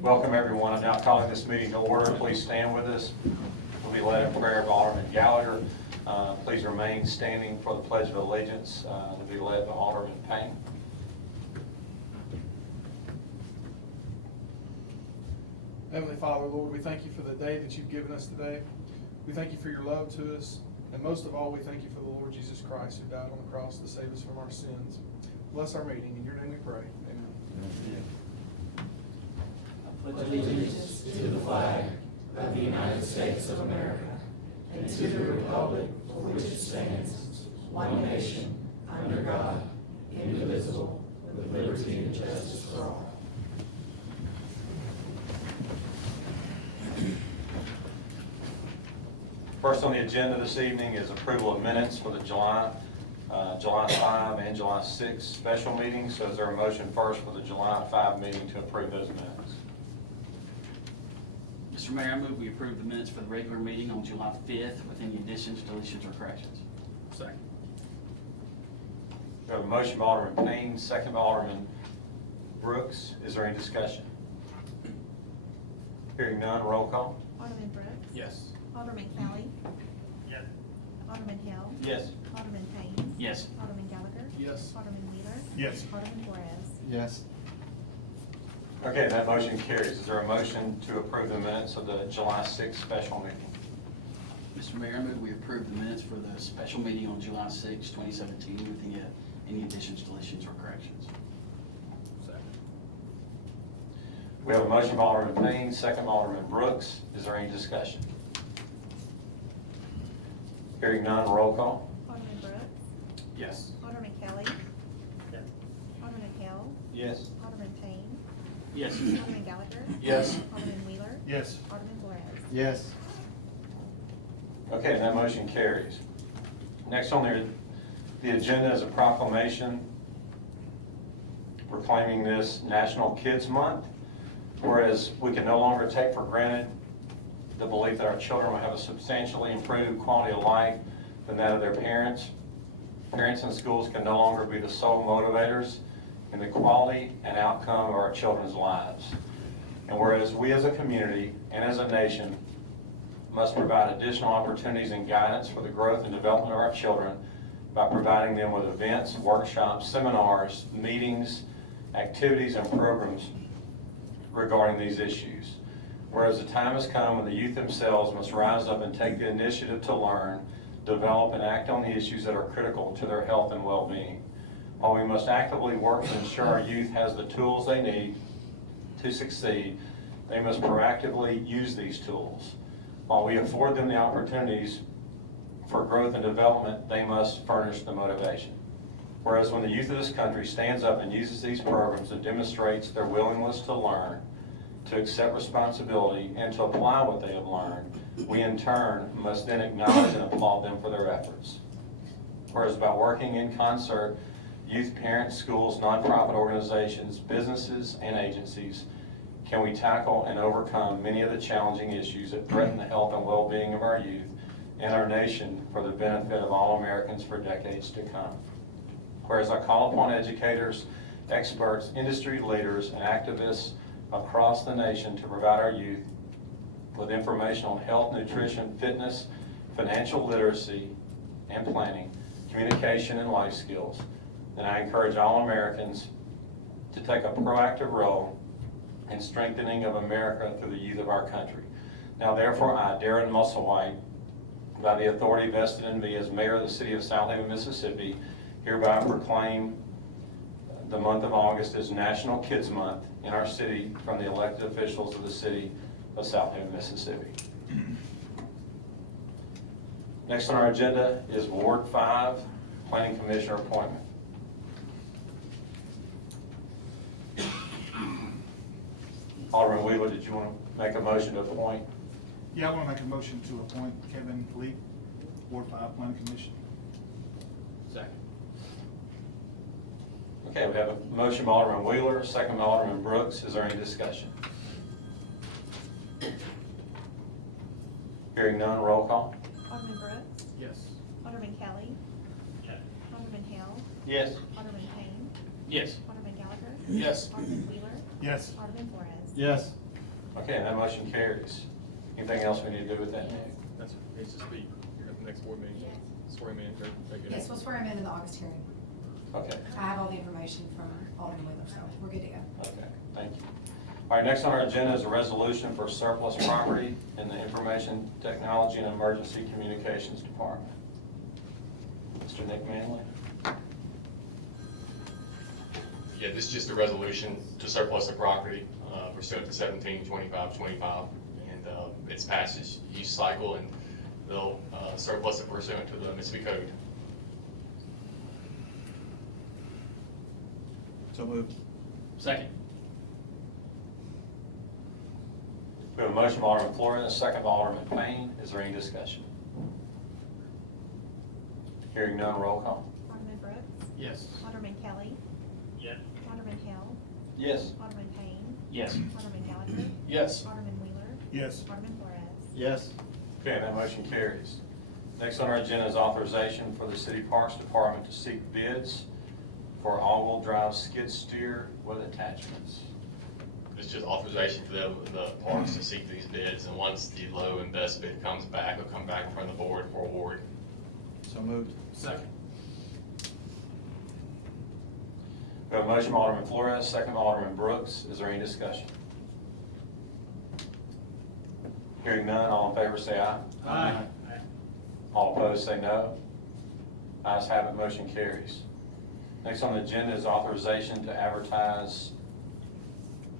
Welcome everyone. I'm now calling this meeting to order. Please stand with us. We'll be led in prayer by Alderman Gallagher. Please remain standing for the Pledge of Allegiance to be led by Alderman Payne. Heavenly Father, Lord, we thank you for the day that you've given us today. We thank you for your love to us. And most of all, we thank you for the Lord Jesus Christ who died on the cross to save us from our sins. Bless our meeting. In your name we pray. Amen. I pledge allegiance to the flag of the United States of America and to the republic for which it stands, one nation, under God, indivisible, with liberty and justice for all. First on the agenda this evening is approval of minutes for the July 5 and July 6 special meetings. So is there a motion first for the July 5 meeting to approve those minutes? Mr. Mayor, I move we approve the minutes for the regular meeting on July 5th with any additions, deletions, or corrections. Second. We have a motion by Alderman Payne, second by Alderman Brooks. Is there any discussion? Hearing none, roll call. Alderman Brooks? Yes. Alderman Kelly? Yes. Alderman Hill? Yes. Alderman Payne? Yes. Alderman Gallagher? Yes. Alderman Wheeler? Yes. Alderman Flores? Yes. Okay, that motion carries. Is there a motion to approve the minutes of the July 6 special meeting? Mr. Mayor, I move we approve the minutes for the special meeting on July 6, 2017 with any additions, deletions, or corrections. Second. We have a motion by Alderman Payne, second by Alderman Brooks. Is there any discussion? Hearing none, roll call. Alderman Brooks? Yes. Alderman Kelly? Yes. Alderman Hill? Yes. Alderman Payne? Yes. Alderman Gallagher? Yes. Alderman Wheeler? Yes. Alderman Flores? Yes. Okay, that motion carries. Next on the agenda is a proclamation proclaiming this National Kids Month, whereas we can no longer take for granted the belief that our children will have a substantially improved quality of life than that of their parents. Parents and schools can no longer be the sole motivators in the quality and outcome of our children's lives. And whereas we as a community and as a nation must provide additional opportunities and guidance for the growth and development of our children by providing them with events, workshops, seminars, meetings, activities, and programs regarding these issues. Whereas the time has come when the youth themselves must rise up and take the initiative to learn, develop, and act on the issues that are critical to their health and well-being. While we must actively work to ensure our youth has the tools they need to succeed, they must proactively use these tools. While we afford them the opportunities for growth and development, they must furnish the motivation. Whereas when the youth of this country stands up and uses these programs and demonstrates their willingness to learn, to accept responsibility, and to apply what they have learned, we in turn must then acknowledge and applaud them for their efforts. Whereas by working in concert, youth, parents, schools, nonprofit organizations, businesses, and agencies, can we tackle and overcome many of the challenging issues that threaten the health and well-being of our youth and our nation for the benefit of all Americans for decades to come. Whereas I call upon educators, experts, industry leaders, and activists across the nation to provide our youth with information on health, nutrition, fitness, financial literacy and planning, communication, and life skills. And I encourage all Americans to take a proactive role in strengthening of America through the youth of our country. Now therefore I, Darren Musselwhite, by the authority vested in me as Mayor of the City of Southaven, Mississippi, hereby proclaim the month of August as National Kids Month in our city from the elected officials of the City of Southaven, Mississippi. Next on our agenda is Ward 5, Planning Commissioner appointment. Alderman Wheeler, did you want to make a motion to appoint? Yeah, I want to make a motion to appoint Kevin Lee, Ward 5 Planning Commission. Second. Okay, we have a motion by Alderman Wheeler, second by Alderman Brooks. Is there any discussion? Hearing none, roll call. Alderman Brooks? Yes. Alderman Kelly? Yes. Alderman Hill? Yes. Alderman Payne? Yes. Alderman Gallagher? Yes. Alderman Wheeler? Yes. Alderman Flores? Yes. Okay, and that motion carries. Anything else we need to do with that, Nick? That's, it's just be, at the next board meeting, swear him in, or take it. Yes, we'll swear him in the August hearing. Okay, I have all the information from Alderman Wheeler, so we're good to go. okay, thank you. All right, next on our agenda is a resolution for surplus property in the Information Technology and Emergency Communications Department. Mr. Nick Manley? Yeah, this is just a resolution to surplus the property pursuant to 172525, and its passage each cycle, and they'll surplus it pursuant to the Mississippi Code. So moved. Second. We have a motion by Alderman Flores, second by Alderman Payne. Is there any discussion? Hearing none, roll call. Alderman Brooks. Yes. Alderman Kelly. Yes. Alderman Hill. Yes. Alderman Payne. Yes. Alderman Gallagher. Yes. Alderman Wheeler. Yes. Alderman Flores. Yes. Okay, that motion carries. Next on our agenda is authorization for the City Parks Department to seek bids for all-wheel drive skid steer with attachments. It's just authorization for the parks to seek these bids, and once the low and best bid comes back, it'll come back in front of the board for award. So moved. Second. We have a motion by Alderman Flores, second by Alderman Brooks. Is there any discussion? Hearing none, all in favor say aye. Aye. All opposed say no. Ayes have it, motion carries. Next on the agenda is authorization to advertise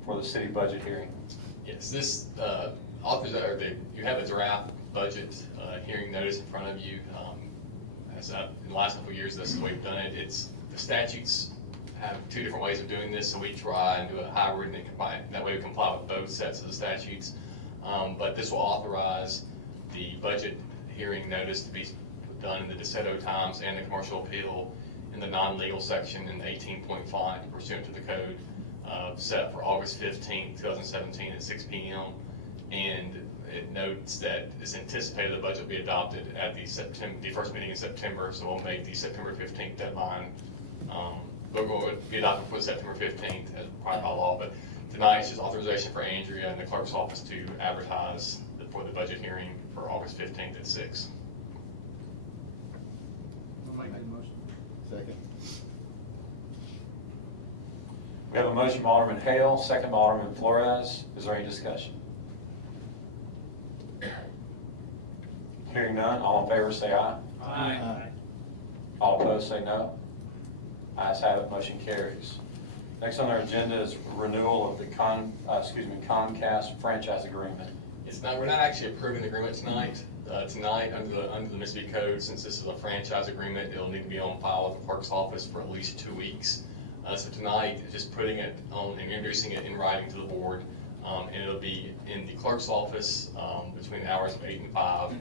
for the city budget hearing. Yes, this you have a draft budget hearing notice in front of you. In the last couple of years, this is the way we've done it. The statutes have two different ways of doing this, so we try and do a hybrid and that way we comply with both sets of the statutes. But this will authorize the budget hearing notice to be done in the Decetto Times and the Commercial Appeal in the non-legal section in 18.5 pursuant to the code, set for August 15th, 2017 at 6 p.m. And it notes that it's anticipated the budget will be adopted at the first meeting in September, so we'll make the September 15th deadline. But we'll be adopted for September 15th as required by law. But tonight it's just authorization for Andrea and the clerk's office to advertise for the budget hearing for August 15th at 6. I'll make the motion. Second. We have a motion by Alderman Hale, second by Alderman Flores. Is there any discussion? Hearing none, all in favor say aye. Aye. All opposed say no. Ayes have it, motion carries. Next on our agenda is renewal of the Comcast franchise agreement. We're not actually approving the agreement tonight. Tonight, under the Mississippi Code, since this is a franchise agreement, it'll need to be on file at the clerk's office for at least 2 weeks. So tonight, just putting it on and introducing it in writing to the board, and it'll be in the clerk's office between the hours of 8 and 5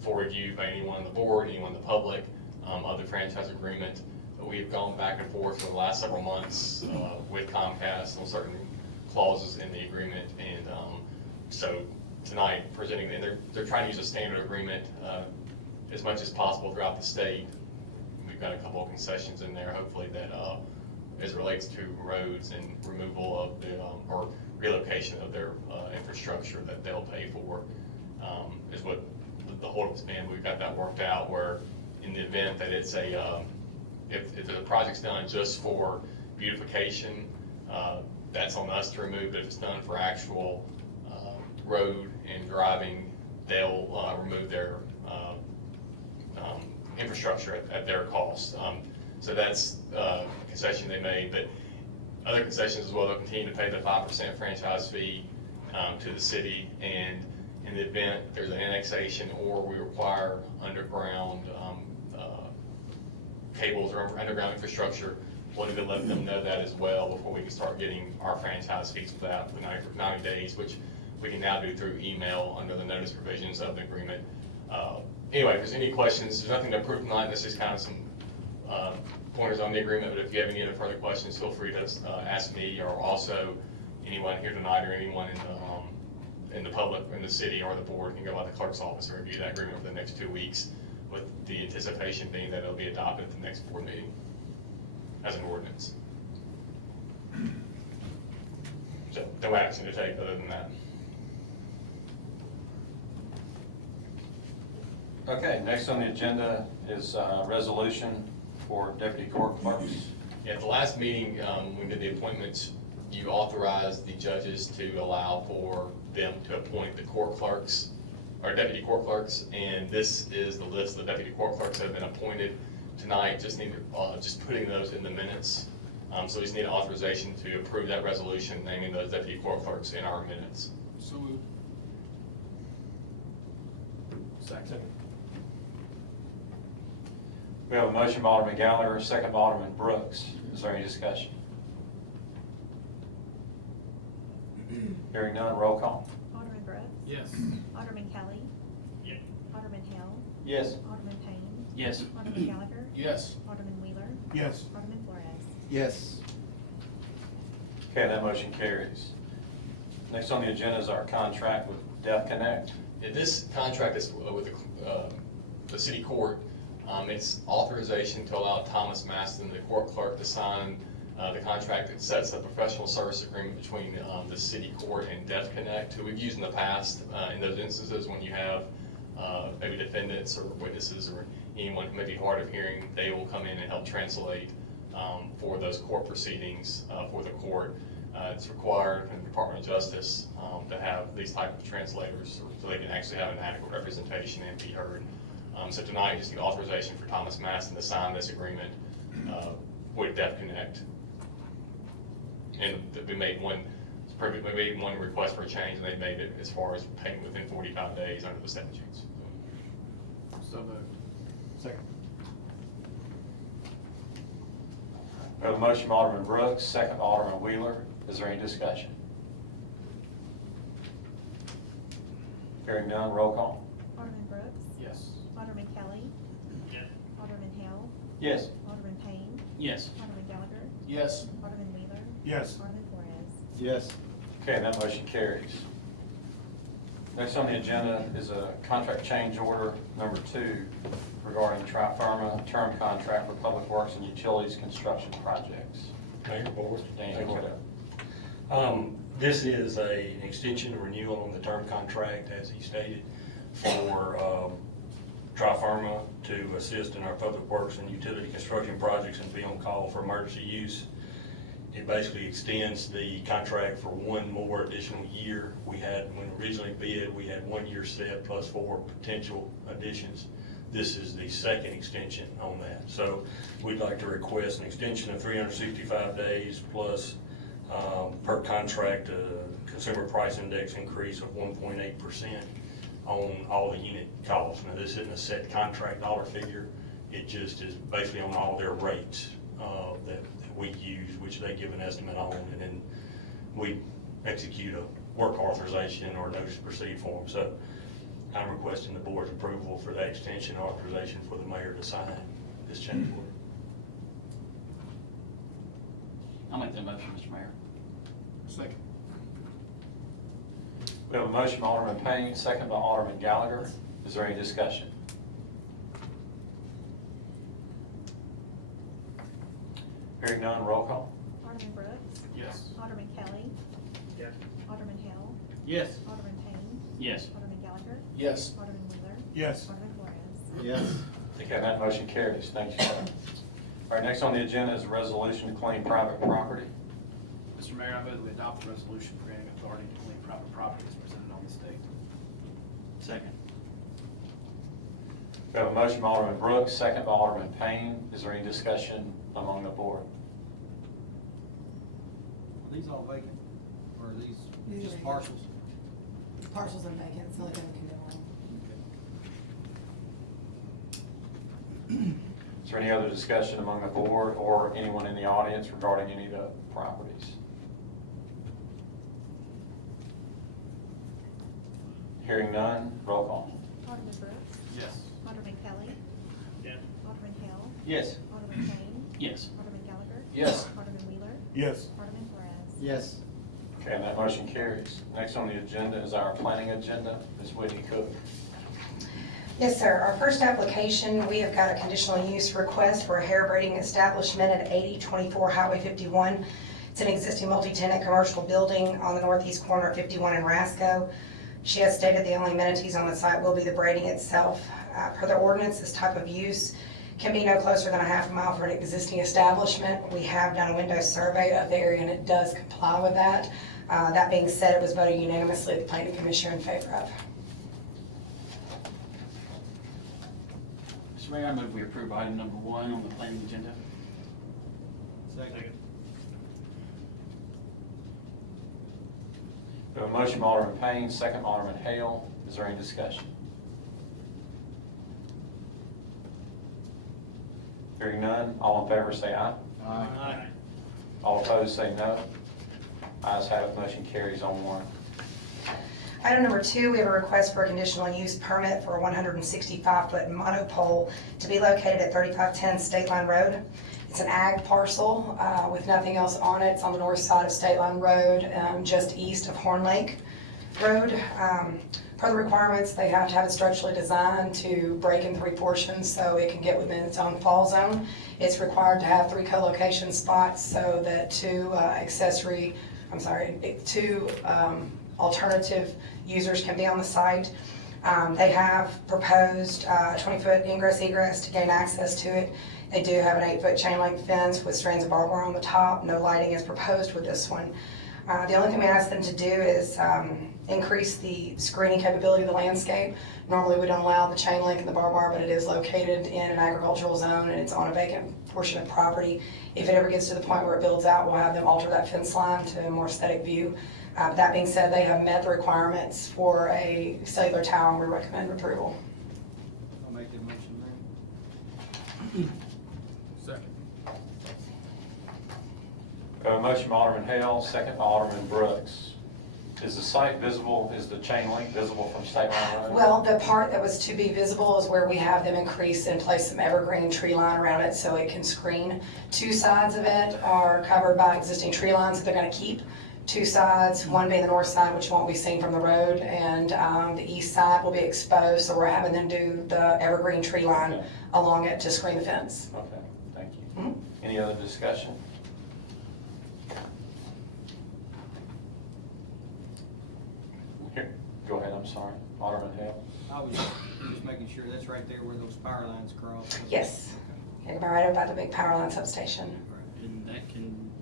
for review by anyone on the board, anyone in the public, of the franchise agreement. We've gone back and forth for the last several months with Comcast on certain clauses in the agreement, and so tonight presenting, and they're trying to use a standard agreement as much as possible throughout the state. We've got a couple of concessions in there, hopefully, that as it relates to roads and removal of the or relocation of their infrastructure that they'll pay for is what the holdup's been. We've got that worked out where in the event that it's if the project's done just for beautification, that's on us to remove. But if it's done for actual road and driving, they'll remove their infrastructure at their cost. So that's a concession they made. But other concessions as well, they'll continue to pay the 5% franchise fee to the city, and in the event there's an annexation or we require underground cables or underground infrastructure, we'll need to let them know that as well before we can start getting our franchise fees for that for 90 days, which we can now do through email under the notice provisions of the agreement. Anyway, if there's any questions, there's nothing to approve tonight. This is kind of some pointers on the agreement, but if you have any other further questions, feel free to ask me, or also anyone here tonight or anyone in the public, in the city or the board can go by the clerk's office and review that agreement for the next 2 weeks, with the anticipation being that it'll be adopted at the next board meeting as an ordinance. So no action to take other than that. Okay, next on the agenda is resolution for deputy court clerks. At the last meeting, when we did the appointments, you authorized the judges to allow for them to appoint the court clerks, or deputy court clerks, and this is the list of the deputy court clerks that have been appointed tonight. Just need, just putting those in the minutes. So we just need authorization to approve that resolution naming those deputy court clerks in our minutes. So moved. Second. We have a motion by Alderman Gallagher, second by Alderman Brooks. Is there any discussion? Hearing none, roll call. Alderman Brooks. Yes. Alderman Kelly. Yeah. Alderman Hill. Yes. Alderman Payne. Yes. Alderman Gallagher. Yes. Alderman Wheeler. Yes. Alderman Flores. Yes. Okay, that motion carries. Next on the agenda is our contract with Deaf Connect. Yeah, this contract is with the city court. It's authorization to allow Thomas Maston, the court clerk, to sign the contract that sets the professional service agreement between the city court and Deaf Connect, who we've used in the past in those instances when you have maybe defendants or witnesses or anyone who may be hard of hearing. They will come in and help translate for those court proceedings for the court. It's required in the Department of Justice to have these type of translators so they can actually have an adequate representation and be heard. So tonight, just the authorization for Thomas Maston to sign this agreement with Deaf Connect. And we made one request for a change, and they made it as far as paying within 45 days under the statutes. So moved. Second. We have a motion by Alderman Brooks, second by Alderman Wheeler. Is there any discussion? Hearing none, roll call. Alderman Brooks. Yes. Alderman Kelly. Yes. Alderman Hill. Yes. Alderman Payne. Yes. Alderman Gallagher. Yes. Alderman Wheeler. Yes. Alderman Flores. Yes. Okay, that motion carries. Next on the agenda is a contract change order number 2 regarding Tri-Pharma term contract for public works and utilities construction projects. Mayor, Board. Dan, go ahead. This is an extension or renewal on the term contract, as he stated, for Tri-Pharma to assist in our public works and utility construction projects and be on call for emergency use. It basically extends the contract for one more additional year. We had, when originally bid, we had 1 year set plus 4 potential additions. This is the second extension on that. So we'd like to request an extension of 365 days plus per contract consumer price index increase of 1.8% on all the unit costs. Now, this isn't a set contract dollar figure. It just is basically on all their rates that we use, which they give an estimate on, and then we execute a work authorization or notice to proceed for them. So I'm requesting the board's approval for that extension authorization for the mayor to sign this change order. I'll make that motion, Mr. Mayor. Second. We have a motion by Alderman Payne, second by Alderman Gallagher. Is there any discussion? Hearing none, roll call. Alderman Brooks. Yes. Alderman Kelly. Yes. Alderman Hill. Yes. Alderman Payne. Yes. Alderman Gallagher. Yes. Alderman Wheeler. Yes. Alderman Flores. Yes. Okay, that motion carries. Thank you, sir. All right, next on the agenda is a resolution to claim private property. Mr. Mayor, I move that we adopt the resolution granting authority to claim private property as presented on this date. Second. We have a motion by Alderman Brooks, second by Alderman Payne. Is there any discussion among the board? Are these all vacant, or are these These are just vacant. parcels? Parcels and vacant, it's only going to condemn one. Is there any other discussion among the board or anyone in the audience regarding any of the properties? Hearing none, roll call. Alderman Brooks. Yes. Alderman Kelly. Yes. Alderman Hill. Yes. Alderman Payne. Yes. Alderman Gallagher. Yes. Alderman Wheeler. Yes. Alderman Flores. Yes. Okay, and that motion carries. Next on the agenda is our planning agenda. Ms. Whitney Cook. Yes, sir. Our first application, we have got a conditional use request for a hair braiding establishment at 8024 Highway 51. It's an existing multi-tenant commercial building on the northeast corner of 51 and Rasco. She has stated the only amenities on the site will be the braiding itself. Per the ordinance, this type of use can be no closer than a half a mile from an existing establishment. We have done a window survey of the area and it does comply with that. That being said, it was voted unanimously at the Planning Commission in favor of. Mr. Mayor, I move we approve item number 1 on the planning agenda. Second. We have a motion by Alderman Payne, second by Alderman Hale. Is there any discussion? Hearing none, all in favor say aye. Aye. All opposed say no. Ayes have it, motion carries on one. Item number 2, we have a request for a conditional use permit for a 165-foot monopole to be located at 3510 State Line Road. It's an ag parcel with nothing else on it. It's on the north side of State Line Road, just east of Horn Lake Road. Per the requirements, they have to have it structurally designed to break in 3 portions so it can get within its own fall zone. It's required to have 3 co-location spots so that 2 alternative users can be on the site. They have proposed 20-foot ingress egress to gain access to it. They do have an 8-foot chain link fence with strands of barbed wire on the top. No lighting is proposed with this one. The only thing we ask them to do is increase the screening capability of the landscape. Normally we don't allow the chain link and the barbed wire, but it is located in an agricultural zone and it's on a vacant portion of property. If it ever gets to the point where it builds out, we'll have them alter that fence line to a more aesthetic view. That being said, they have met the requirements for a cellular tower and we recommend approval. I'll make that motion, Mayor. Second. We have a motion by Alderman Hale, second by Alderman Brooks. Is the site visible, is the chain link visible from State Line Road? Well, the part that was to be visible is where we have them increase and place some evergreen tree line around it so it can screen. 2 sides of it are covered by existing tree lines that they're going to keep. 2 sides, one being the north side, which won't be seen from the road, and the east side will be exposed, so we're having them do the evergreen tree line Okay. along it to screen the fence. Okay, thank you. Mhm. Any other discussion? Here, go ahead, I'm sorry. Alderman Hale. I was just making sure that's right there where those power lines cross. Yes. Yeah, right about the big power line substation. And that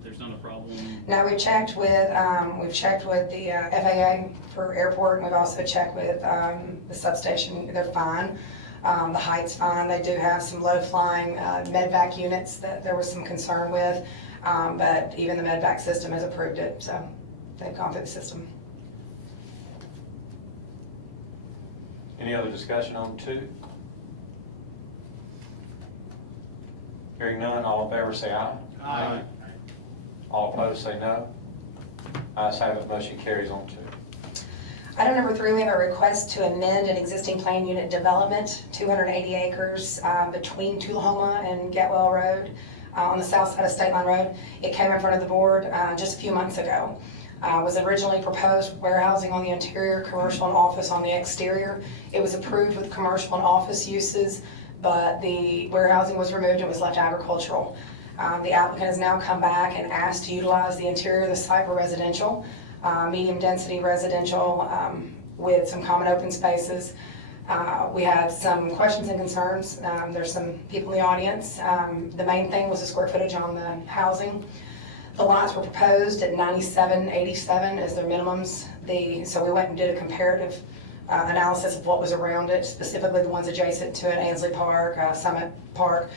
there's not a problem. Now, we've checked with the FAA for airport, and we've also checked with the substation. They're fine. The height's fine. They do have some low-flying medvac units that there was some concern with, but even the medvac system has approved it, so they've gone through the system. Any other discussion on 2? Hearing none, all in favor say aye. Aye. All opposed say no. Ayes have it, motion carries on 2. Item number 3, we have a request to amend an existing plan unit development, 280 acres between Tullahoma and Getwell Road on the south side of State Line Road. It came in front of the board just a few months ago. Was originally proposed warehousing on the interior, commercial and office on the exterior. It was approved with commercial and office uses, but the warehousing was removed and was left agricultural. The applicant has now come back and asked to utilize the interior of the site for residential, medium density residential with some common open spaces. We had some questions and concerns. There's some people in the audience. The main thing was the square footage on the housing. The lots were proposed at 9787 as their minimums. So we went and did a comparative analysis of what was around it, specifically the ones adjacent to it, Ansley Park, Summit Park.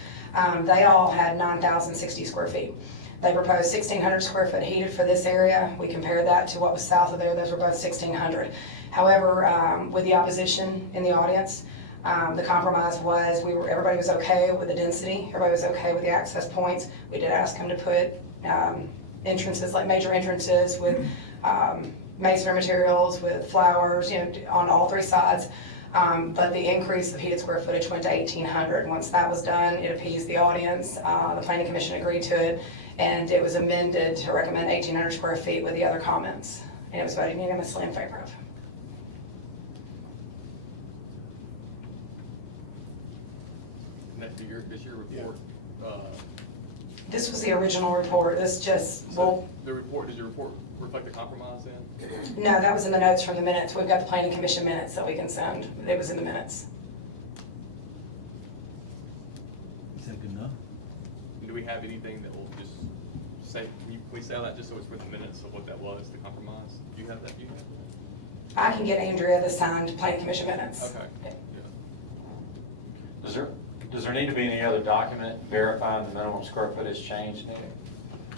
They all had 9,060 square feet. They proposed 1,600 square foot heated for this area. We compared that to what was south of there. Those were both 1,600. However, with the opposition in the audience, the compromise was everybody was okay with the density. Everybody was okay with the access points. We did ask them to put entrances, like major entrances with masonry materials, with flowers, on all 3 sides. But the increase of heated square footage went to 1,800. Once that was done, it appeased the audience. The Planning Commission agreed to it, and it was amended to recommend 1,800 square feet with the other comments. And it was voted unanimously in favor of. Is your report? This was the original report. This just, well, The report, did your report reflect the compromise then? no, that was in the notes from the minutes. We've got the planning commission minutes that we can send. It was in the minutes. Is that good enough? Do we have anything that will just say, can we say that just so it's for the minutes of what that was, the compromise? Do you have that? Do you have that? I can get Andrea the signed planning commission minutes. Okay. Yeah. Yeah. Does there need to be any other document verifying the minimum square footage change, Nick?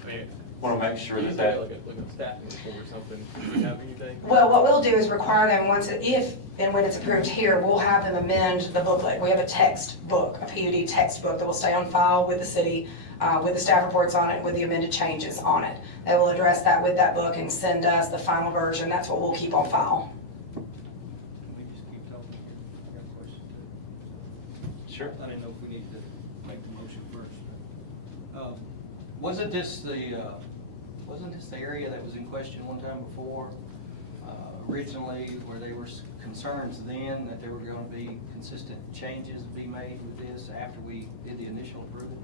I mean, Want to make sure you that say like a staffing report or something. Do you have anything? Well, what we'll do is require them once, if and when it's approved here, we'll have them amend the booklet. We have a textbook, a PUD textbook that will stay on file with the city, with the staff reports on it, with the amended changes on it. They will address that with that book and send us the final version. That's what we'll keep on file. Can we just keep talking here? I got a question too. Sure. I didn't know if we needed to make the motion first. Wasn't this the area that was in question one time before? Originally, where there were concerns then that there were going to be consistent changes to be made with this after we did the initial approval?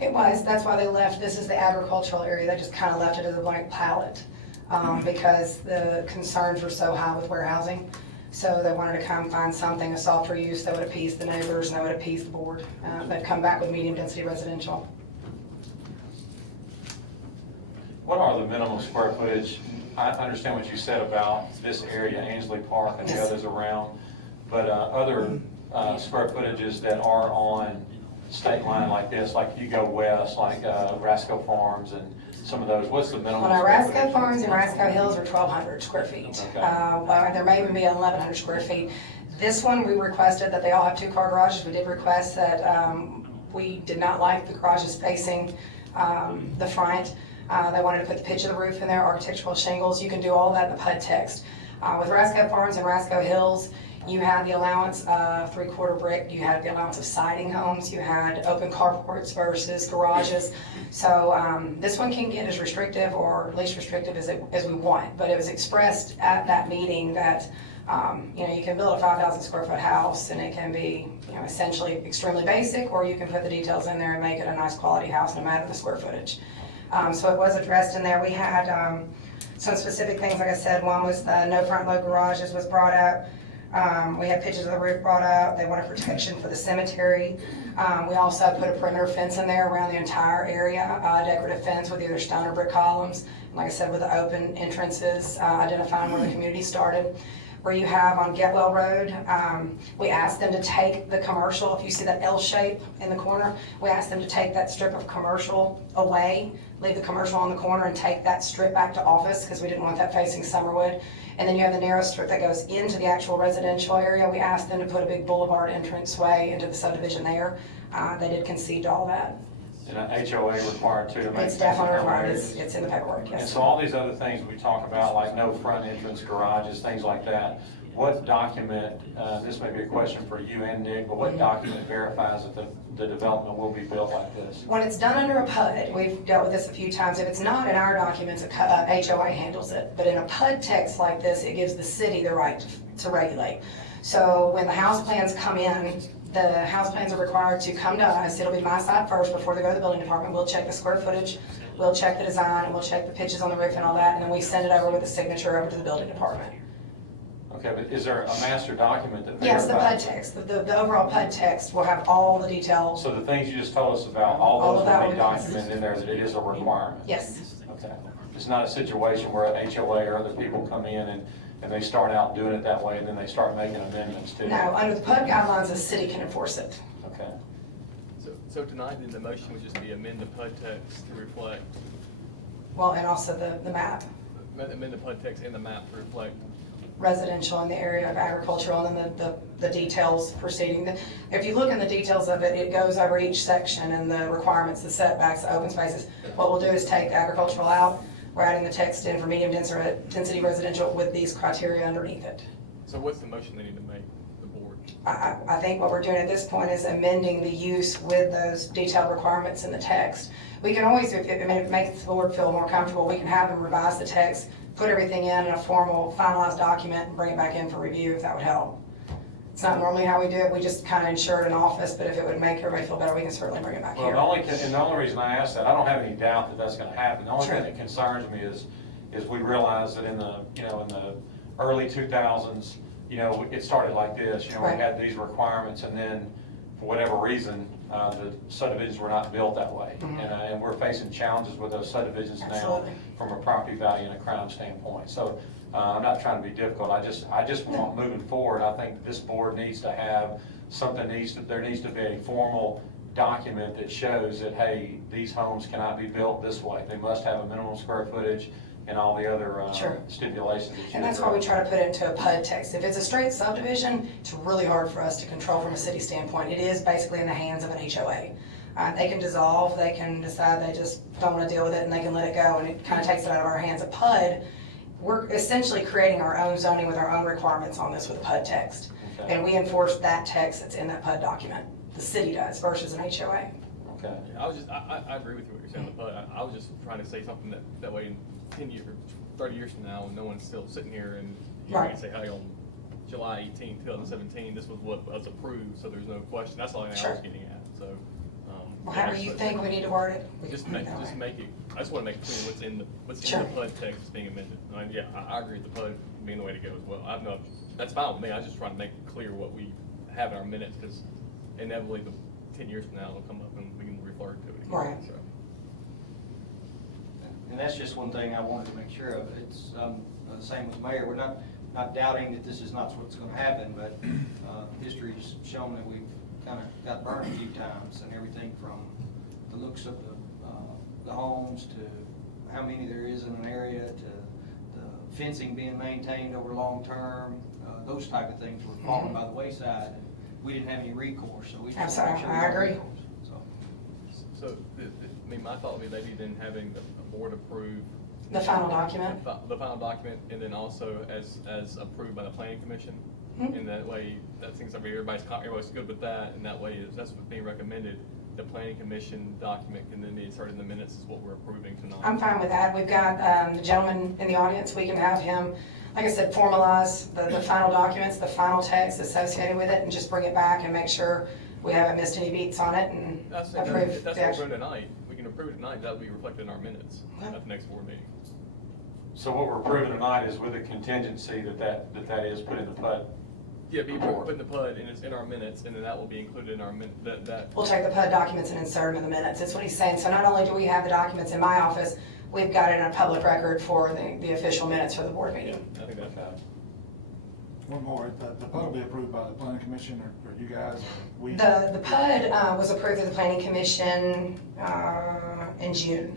It was, that's why they left, this is the agricultural area, they just kind of left it as a blank palette, because the concerns were so high with warehousing. So they wanted to come find something, a softer use that would appease the neighbors and that would appease the board. They'd come back with medium density residential. What are the minimum square footage? I understand what you said about this area, Ansley Park and the Yes. others around, but other square footages that are on state line like this, like you go west, like Rasco Farms and some of those, what's the minimum? Well, now square Rasco footage? Farms and Rasco Hills are 1,200 square feet. Okay. Well, there may even be 1,100 square feet. This one, we requested that they all have 2-car garages. We did request that we did not like the garages facing the front. They wanted to put the pitch of the roof in there, architectural shingles. You can do all that in the PUD text. With Rasco Farms and Rasco Hills, you had the allowance of 3/4 brick, you had the allowance of siding homes, you had open carports versus garages. So this one can get as restrictive or least restrictive as we want, but it was expressed at that meeting that you can build a 5,000 square foot house and it can be essentially extremely basic, or you can put the details in there and make it a nice quality house no matter the square footage. So it was addressed in there. We had some specific things, like I said. One was the no front load garages was brought up. We had pictures of the roof brought up. They wanted protection for the cemetery. We also put a perimeter fence in there around the entire area, decorative fence with either stone or brick columns. And like I said, with the open entrances, identifying where the community started. Where you have on Getwell Road, we asked them to take the commercial, if you see that L shape in the corner, we asked them to take that strip of commercial away, leave the commercial on the corner and take that strip back to office because we didn't want that facing Summerwood. And then you have the narrow strip that goes into the actual residential area. We asked them to put a big boulevard entranceway into the subdivision there. They did concede to all that. And an HOA required too to make. It's definitely required, it's in the paperwork, And yes. so all these other things we talk about, like no front entrance garages, things like that, what document, this may be a question for you and Nick, but what document verifies that the development will be built like this? When it's done under a PUD, we've dealt with this a few times, if it's not in our documents, a HOA handles it. But in a PUD text like this, it gives the city the right to regulate. So when the house plans come in, the house plans are required to come to us. It'll be my side first before they go to the building department. We'll check the square footage, we'll check the design, and we'll check the pitches on the roof and all that, and then we send it over with a signature over to the building department. Okay, but is there a master document that verifies? Yes, the PUD text, the overall PUD text will have all the details. So the things you just told us about, all All those of that will be will be- documented in there, that it is a requirement? Yes. Okay. It's not a situation where an HOA or other people come in and they start out doing it that way and then they start making amendments to it? No, under the PUD guidelines, the city can enforce it. Okay. So tonight, then the motion would just be amend the PUD text to reflect, Well, and also the map. amend the PUD text and the map to reflect. Residential in the area of agricultural, and then the details proceeding. If you look in the details of it, it goes over each section and the requirements, the setbacks, the open spaces. What we'll do is take the agricultural out, we're adding the text in for medium density residential with these criteria underneath it. So what's the motion they need to make, the board? I think what we're doing at this point is amending the use with those detailed requirements in the text. We can always, if it makes the board feel more comfortable, we can have them revise the text, put everything in a formal finalized document and bring it back in for review if that would help. It's not normally how we do it, we just kind of insured an office, but if it would make everybody feel better, we can certainly bring it back Well, here. the only reason I asked that, I don't have any doubt that that's gonna happen. The only Sure. thing that concerns me is we realize that in the, in the early 2000s, it started like this, we Right. had these requirements, and then, for whatever reason, the subdivisions were not built that way. Mhm. And we're facing challenges with those subdivisions now Absolutely. from a property value and a crime standpoint. So, I'm not trying to be difficult, I just want, moving forward, I think this board needs to have something, there needs to be a formal document that shows that, hey, these homes cannot be built this way. They must have a minimum square footage and all the other Sure. stipulations that you. And that's why we try to put it into a PUD text. If it's a straight subdivision, it's really hard for us to control from a city standpoint. It is basically in the hands of an HOA. They can dissolve, they can decide they just don't want to deal with it, and they can let it go, and it kind of takes it out of our hands. A PUD, we're essentially creating our own zoning with our own requirements on this with a PUD text. Okay. And we enforce that text that's in that PUD document. The city does versus an HOA. Okay. I agree with you what you're saying on the PUD. I was just trying to say something that way in 10 years, 30 years from now, when no one's still sitting here and you're Right. gonna say, hey, on July 18, 2017, this was what was approved, so there's no question. That's all I was Sure. getting at, so. Well, however you think we need to word it. we Just can make, do it that just way. make it, I just wanna make it clear what's in Sure. the PUD text is being amended. Yeah, I agree with the PUD being the way to go as well. That's fine with me, I was just trying to make it clear what we have in our minutes, because inevitably, 10 years from now, it'll come up and we can refer to it again. Right. So. And that's just one thing I wanted to make sure of. It's the same with the mayor. We're not doubting that this is not what's going to happen, but history's shown that we've kind of got burned a few times, and everything from the looks of the homes to how many there is in an area to the fencing being maintained over long term. Those type of things were falling by the wayside, and we didn't have any recourse, so we just want to make sure we I have agree. recourse. So, I mean, my thought would be maybe then having the board approve. The final document. The final document, and then also as approved by the planning commission. Mhm. And that way, that seems like everybody's good with that, and that way, that's what's being recommended. The planning commission document can then be inserted in the minutes is what we're approving tonight. I'm fine with that. We've got the gentleman in the audience. We can have him, like I said, formalize the final documents, the final text associated with it, and just bring it back and make sure we haven't missed any beats on it and That's approve what the we're action. doing tonight. We can approve it tonight, that'll be reflected in our minutes Okay. at the next board meeting. So what we're approving tonight is with a contingency that is put in the PUD. Yeah, be put in the PUD, and it's in our minutes, and then that will be included in our that. We'll take the PUD documents and insert them in the minutes. That's what he's saying. So not only do we have the documents in my office, we've got it in a public record for the official minutes for the board meeting. I think that's. One more, the PUD will be approved by the planning commission or you guys, or we? The PUD was approved at the planning commission in June.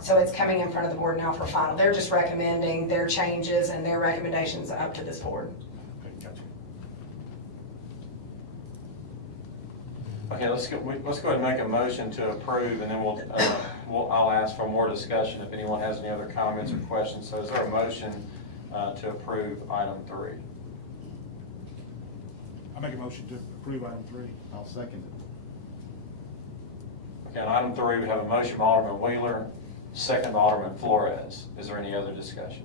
So it's coming in front of the board now for final. They're just recommending their changes and their recommendations up to this board. Okay, let's go ahead and make a motion to approve, and then I'll ask for more discussion if anyone has any other comments or questions. So is there a motion to approve item 3? I make a motion to approve item 3. I'll second it. Okay, on item 3, we have a motion by Alderman Wheeler, second by Alderman Flores. Is there any other discussion?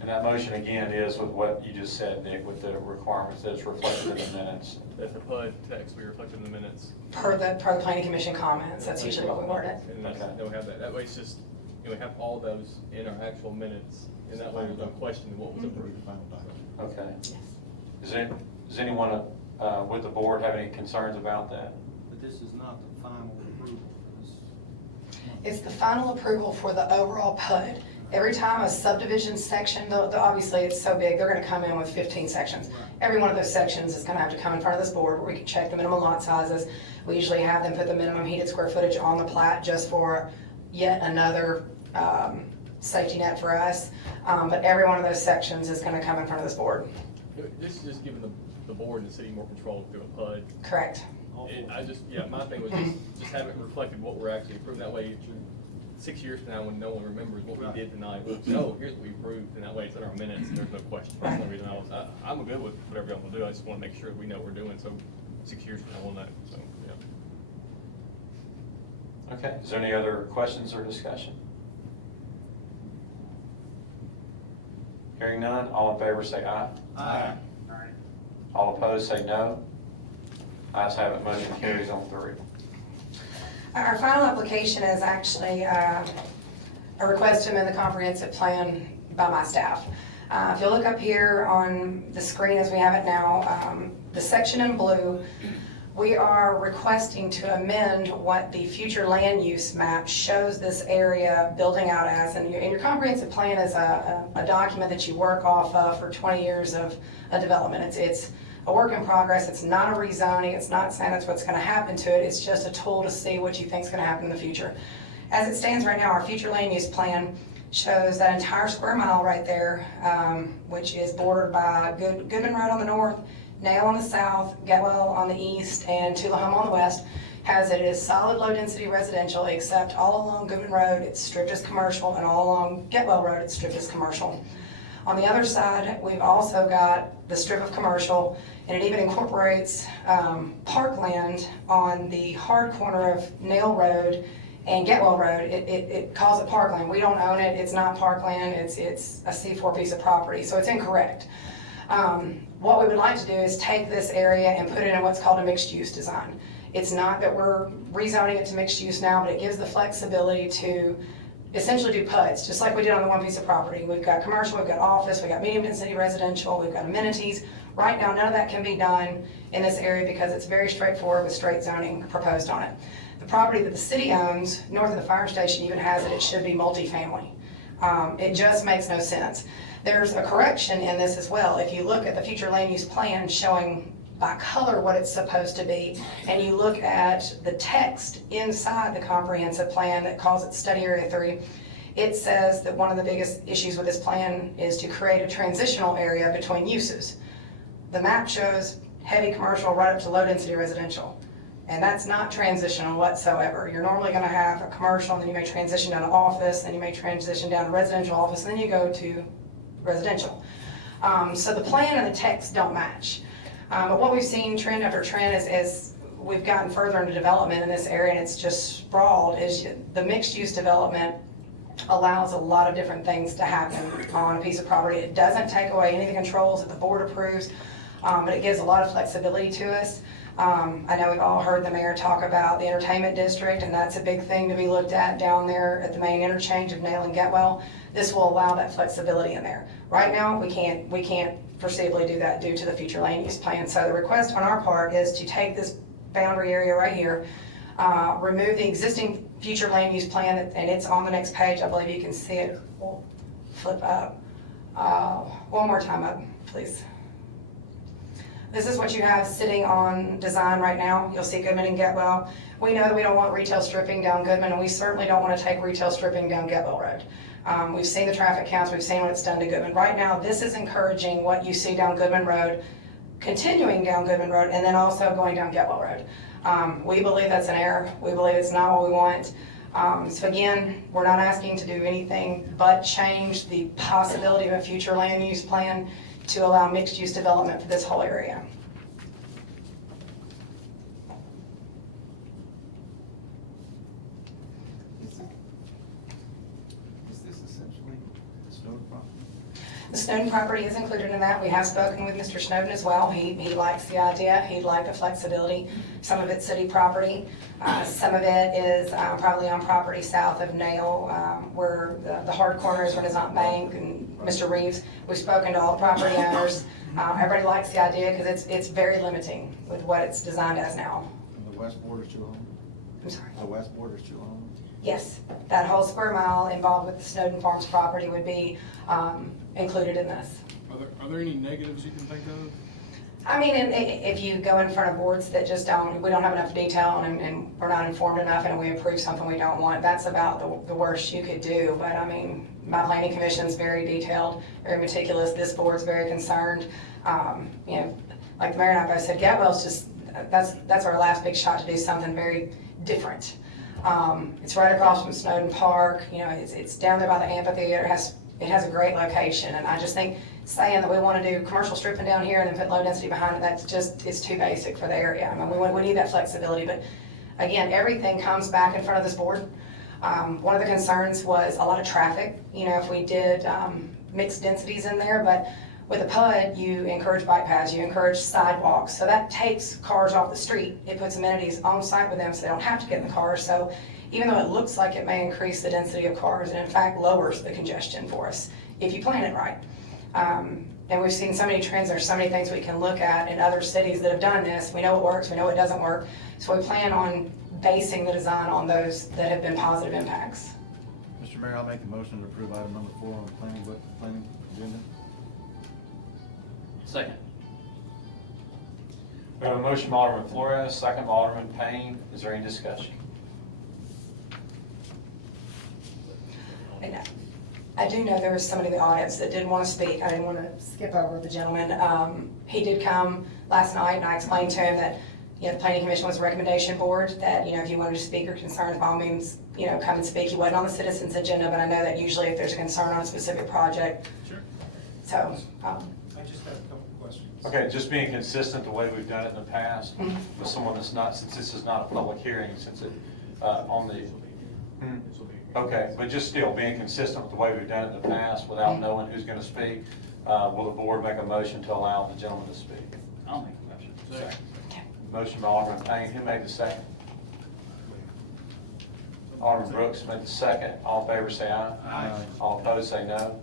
And that motion again is with what you just said, Nick, with the requirements that it's reflected in the minutes. That the PUD text we reflected in the minutes. Per the planning commission comments, that's usually what we word it. And that's, then we have that. That way it's just, we have all those in our actual minutes, and that way there's no question of what was approved. Okay. Does anyone with the board have any concerns about that? But this is not the final approval. It's the final approval for the overall PUD. Every time a subdivision section, obviously it's so big, they're gonna come in with 15 sections. Every one of those sections is gonna have to come in front of this board where we can check the minimum lot sizes. We usually have them put the minimum heated square footage on the plat just for yet another safety net for us. But every one of those sections is gonna come in front of this board. This is just giving the board and the city more control through a PUD. Correct. My thing was just have it reflected what we're actually approving. That way, 6 years from now, when no one remembers what we did tonight, we'll say, oh, here's what we approved, and that way it's in our minutes, and there's no question. That's the reason I'm good with whatever y'all want to do. I just want to make sure we know what we're doing, so 6 years from now, we'll know, so, yeah. Okay, is there any other questions or discussion? Hearing none, all in favor say aye. Aye. All opposed say no. Ayes have it, motion carries on 3. Our final application is actually a request to amend the comprehensive plan by my staff. If you look up here on the screen as we have it now, the section in blue, we are requesting to amend what the future land use map shows this area building out as. And your comprehensive plan is a document that you work off of for 20 years of development. It's a work in progress. It's not a rezoning. It's not saying that's what's going to happen to it. It's just a tool to see what you think is going to happen in the future. As it stands right now, our future land use plan shows that entire square mile right there, which is bordered by Goodman Road on the north, Nail on the south, Getwell on the east, and Tullahoma on the west, has it as solid low-density residential, except all along Goodman Road, it's stripped as commercial, and all along Getwell Road, it's stripped as commercial. On the other side, we've also got the strip of commercial, and it even incorporates parkland on the hard corner of Nail Road and Getwell Road. It calls it parkland. We don't own it. It's not parkland. It's a C4 piece of property, so it's incorrect. What we would like to do is take this area and put it in what's called a mixed-use design. It's not that we're rezoning it to mixed use now, but it gives the flexibility to essentially do PUDs, just like we did on the one piece of property. We've got commercial, we've got office, we've got medium-density residential, we've got amenities. Right now, none of that can be done in this area because it's very straightforward with straight zoning proposed on it. The property that the city owns, north of the fire station, even has it should be multifamily. It just makes no sense. There's a correction in this as well. If you look at the future land use plan showing by color what it's supposed to be, and you look at the text inside the comprehensive plan that calls it Study Area 3, it says that one of the biggest issues with this plan is to create a transitional area between uses. The map shows heavy commercial right up to low density residential, and that's not transitional whatsoever. You're normally going to have a commercial, and then you may transition down to office, then you may transition down to residential office, and then you go to residential. So the plan and the text don't match. But what we've seen trend after trend as we've gotten further into development in this area and it's just sprawled, is the mixed use development allows a lot of different things to happen on a piece of property. It doesn't take away any of the controls that the board approves, but it gives a lot of flexibility to us. I know we've all heard the mayor talk about the entertainment district, and that's a big thing to be looked at down there at the main interchange of Nail and Getwell. This will allow that flexibility in there. Right now, we can't foreseeably do that due to the future land use plan. So the request on our part is to take this boundary area right here, remove the existing future land use plan, and it's on the next page. I believe you can see it. We'll flip up. One more time up, please. This is what you have sitting on design right now. You'll see Goodman and Getwell. We know that we don't want retail stripping down Goodman, and we certainly don't want to take retail stripping down Getwell Road. We've seen the traffic counts, we've seen what it's done to Goodman. Right now, this is encouraging what you see down Goodman Road, continuing down Goodman Road, and then also going down Getwell Road. We believe that's an error. We believe it's not what we want. So again, we're not asking to do anything but change the possibility of a future land use plan to allow mixed use development for this whole area. Is this essentially the Snowden property? The Snowden property is included in that. We have spoken with Mr. Snowden as well. He likes the idea. He'd like the flexibility. Some of it's city property. Some of it is probably on property south of Nail, where the hard corner is Renaissance Bank and Mr. Reeves. We've spoken to all the property owners. Everybody likes the idea because it's very limiting with what it's designed as now. And the west border's too long? I'm sorry. The west border's too long? Yes, that whole square mile involved with the Snowden Farms property would be included in this. Are there any negatives you can think of? I mean, if you go in front of boards that just we don't have enough detail and we're not informed enough and we approve something we don't want, that's about the worst you could do. But I mean, my planning commission's very detailed, very meticulous. This board's very concerned. You know, like the mayor and I both said, Getwell's just, that's our last big shot to do something very different. It's right across from Snowden Park. You know, it's down there by the amphitheater. It has a great location, and I just think saying that we want to do commercial stripping down here and then put low density behind it, that's just, it's too basic for the area. I mean, we need that flexibility, but again, everything comes back in front of this board. One of the concerns was a lot of traffic. You know, if we did mixed densities in there, but with a PUD, you encourage bike paths, you encourage sidewalks, so that takes cars off the street. It puts amenities on site with them so they don't have to get in the car. So even though it looks like it may increase the density of cars, it in fact lowers the congestion for us if you plan it right. And we've seen so many trends, there's so many things we can look at in other cities that have done this. We know it works, we know it doesn't work. So we plan on basing the design on those that have been positive impacts. Mr. Mayor, I'll make a motion to approve item number 4 on the planning agenda. Second. We have a motion by Alderman Flores, second by Alderman Payne. Is there any discussion? And I do know there was somebody in the audience that did want to speak. I didn't want to skip over the gentleman. He did come last night, and I explained to him that, the Planning Commission was a recommendation board, that, if you wanted to speak or concerns, by all means, come and speak. He wasn't on the citizens agenda, but I know that usually if there's a concern on a specific project. Sure. So, I just have a couple of questions. Okay, just being consistent the way we've done it in the past with someone that's not, since this is not a public hearing, since it, on the, okay, but just still being consistent with the way we've done it in the past without knowing who's going to speak, will the board make a motion to allow the gentleman to speak? I'll make a motion. Second. Motion by Alderman Payne. Who made the second? Alderman Brooks made the second. All in favor say aye. Aye. All opposed say no.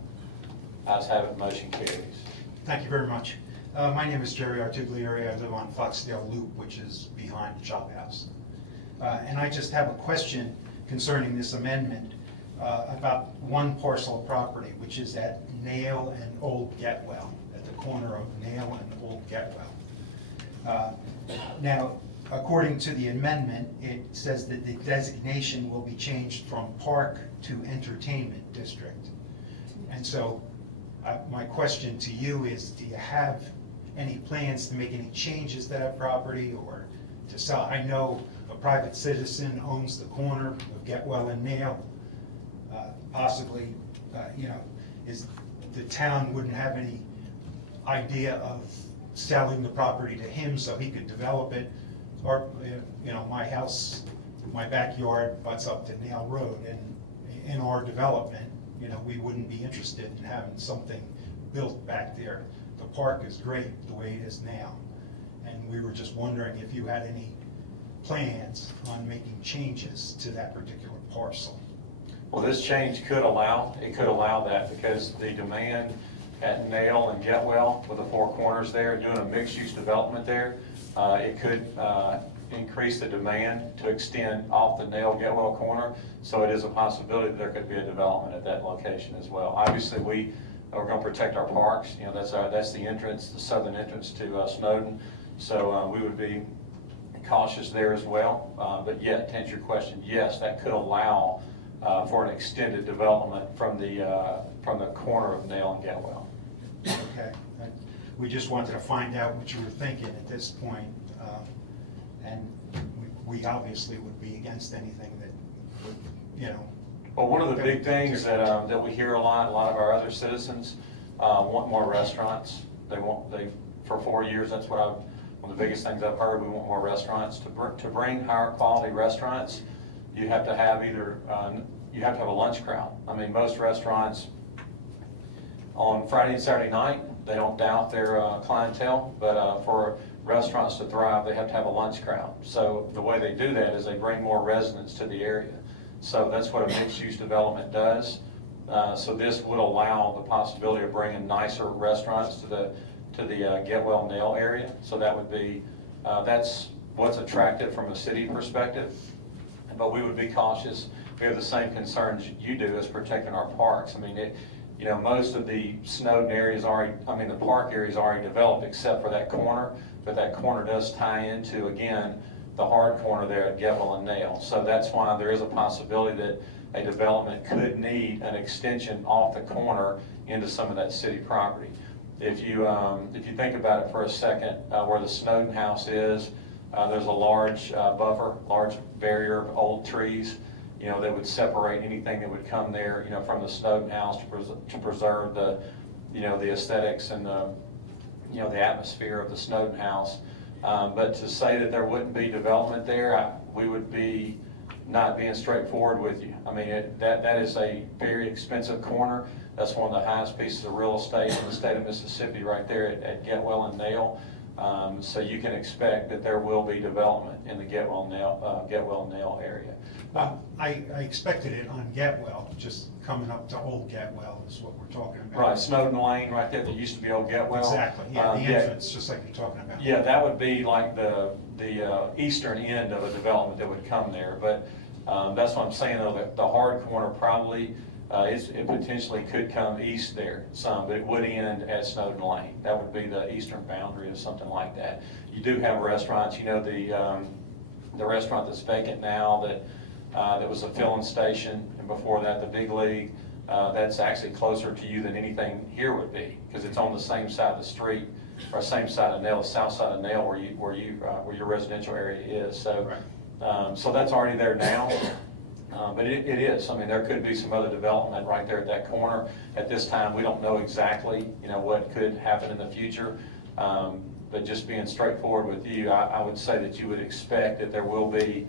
Ayes have it, motion carries. Thank you very much. My name is Jerry Artiglieri. I live on Foxdale Loop, which is behind the Chop House. And I just have a question concerning this amendment about one parcel of property, which is at Nail and Old Getwell, at the corner of Nail and Old Getwell. Now, according to the amendment, it says that the designation will be changed from park to entertainment district. And so my question to you is, do you have any plans to make any changes to that property or to sell? I know a private citizen owns the corner of Getwell and Nail. Possibly, is the town wouldn't have any idea of selling the property to him so he could develop it. Or, my house, my backyard butts up to Nail Road, and in our development, we wouldn't be interested in having something built back there. The park is great the way it is now, and we were just wondering if you had any plans on making changes to that particular parcel. Well, this change could allow that, because the demand at Nail and Getwell with the four corners there, doing a mixed-use development there, it could increase the demand to extend off the Nail-Getwell corner. So it is a possibility that there could be a development at that location as well. Obviously, we are going to protect our parks. That's the entrance, the southern entrance to Snowden. So we would be cautious there as well. But yet, to answer your question, yes, that could allow for an extended development from the corner of Nail and Getwell. Okay. We just wanted to find out what you were thinking at this point. And we obviously would be against anything that would, Well, one of the big things that we hear a lot of our other citizens want more restaurants. For 4 years, that's one of the biggest things I've heard. We want more restaurants. To bring higher quality restaurants, you have to have you have to have a lunch crowd. I mean, most restaurants on Friday and Saturday night, they don't doubt their clientele, but for restaurants to thrive, they have to have a lunch crowd. So the way they do that is they bring more residents to the area. So that's what a mixed-use development does. So this would allow the possibility of bringing nicer restaurants to the Getwell Nail area. So that would be, that's what's attractive from a city perspective. But we would be cautious. We have the same concerns you do as protecting our parks. I mean, most of the Snowden areas the park area is already developed except for that corner, but that corner does tie into, again, the hard corner there at Getwell and Nail. So that's why there is a possibility that a development could need an extension off the corner into some of that city property. If you think about it for a second, where the Snowden house is, there's a large large barrier of old trees, that would separate anything that would come there, from the Snowden house to preserve the, the aesthetics and the atmosphere of the Snowden house. But to say that there wouldn't be development there, we would be not being straightforward with you. I mean, that is a very expensive corner. That's one of the highest pieces of real estate in the state of Mississippi right there at Getwell and Nail. So you can expect that there will be development in the Getwell Nail area. I expected it on Getwell, just coming up to Old Getwell is what we're talking about. Right, Snowden Lane right there that used to be Old Getwell. Exactly, yeah, the entrance, just like you're talking about. Yeah, that would be like the eastern end of a development that would come there. But that's what I'm saying, though, that the hard corner probably, it potentially could come east there some, but it would end at Snowden Lane. That would be the eastern boundary of something like that. You do have restaurants, you know, the restaurant that's vacant now that was a filling station, and before that, the Big League, that's actually closer to you than anything here would be, because it's on the same side of the street, or same side of Nail, the south side of Nail, where your residential area is. So, so that's already there now. But it is. I mean, there could be some other development right there at that corner. At this time, we don't know exactly, you know, what could happen in the future. But just being straightforward with you, I would say that you would expect that there will be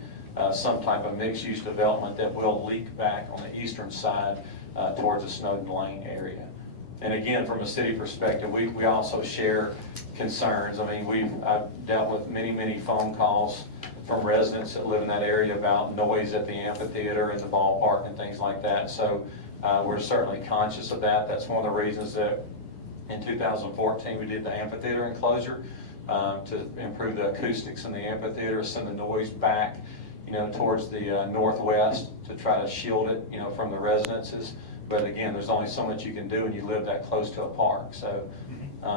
some type of mixed-use development that will leak back on the eastern side towards the Snowden Lane area. And again, from a city perspective, we also share concerns. I mean, I've dealt with many phone calls from residents that live in that area about noise at the amphitheater and the ballpark and things like that. So we're certainly conscious of that. That's one of the reasons that in 2014 we did the amphitheater enclosure to improve the acoustics in the amphitheater, send the noise back, you know, towards the northwest to try to shield it, you know, from the residences. But again, there's only so much you can do when you live that close to a park. So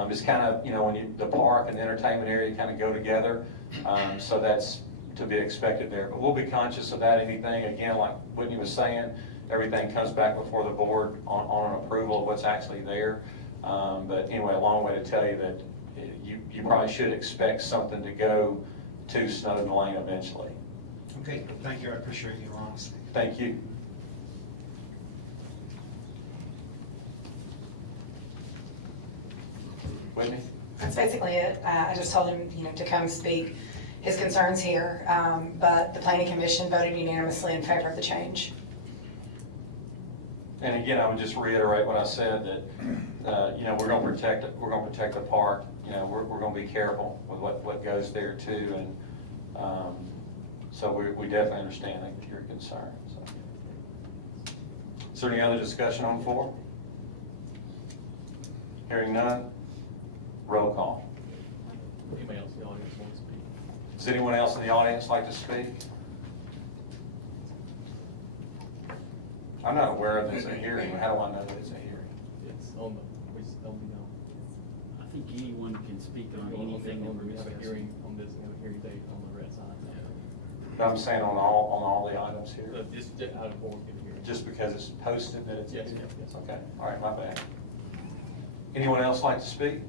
it's kind of, you know, when the park and the entertainment area kind of go together. So that's to be expected there. But we'll be conscious of that. Anything, again, like Whitney was saying, everything comes back before the board on an approval of what's actually there. But anyway, a long way to tell you that you probably should expect something to go to Snowden Lane eventually. Okay, thank you. I appreciate your honesty. Thank you. Whitney? That's basically it. I just told him, you know, to come speak his concerns here, but the Planning Commission voted unanimously in favor of the change. And again, I would just reiterate what I said, that you know, we're going to protect it. We're going to protect the park. You know, we're going to be careful with what goes there too, and so we definitely understand your concern. So. Is there any other discussion on the floor? Hearing none, roll call. Anybody else in the audience want to speak? Does anyone else in the audience like to speak? I'm not aware of this a hearing. How do I know that it's a hearing? It's on the, we just don't know. I think anyone can speak on anything that we're We have a discussing. hearing on this, we have a hearing date on the red sign. But I'm saying on all the items here, Just out of board, get a hearing. just because it's posted that it's a Yes, hearing? yes. Okay, all right, my bad. Anyone else like to speak?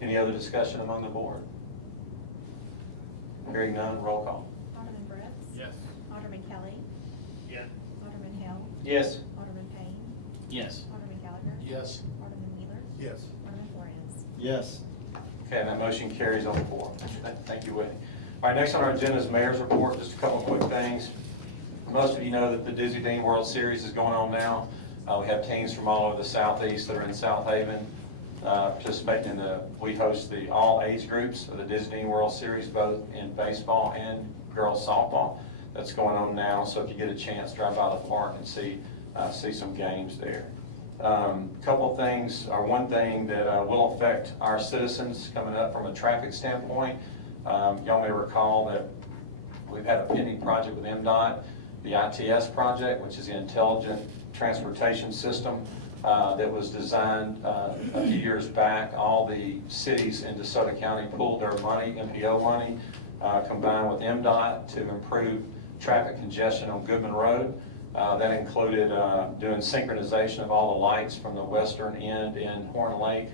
Any other discussion among the board? Hearing none, roll call. Alderman Brooks? Yes. Alderman Kelly? Yes. Alderman Hill? Yes. Alderman Payne? Yes. Alderman Gallagher? Yes. Alderman Wheeler? Yes. Alderman Flores? Yes. Okay, that motion carries on the floor. Thank you, Whitney. All right, next on our agenda is Mayor's Report. Just a couple of quick things. Most of you know that the Disney Dean World Series is going on now. We have teams from all over the southeast that are in Southaven participating in we host the all age groups of the Disney Dean World Series, both in baseball and girls softball. That's going on now, so if you get a chance, drive by the park and see some games there. Couple things, or one thing that will affect our citizens coming up from a traffic standpoint. Y'all may recall that we've had a pending project with MDOT, the ITS project, which is the Intelligent Transportation System that was designed a few years back. All the cities in DeSoto County pooled their money, MPO money, combined with MDOT to improve traffic congestion on Goodman Road. That included doing synchronization of all the lights from the western end in Horn Lake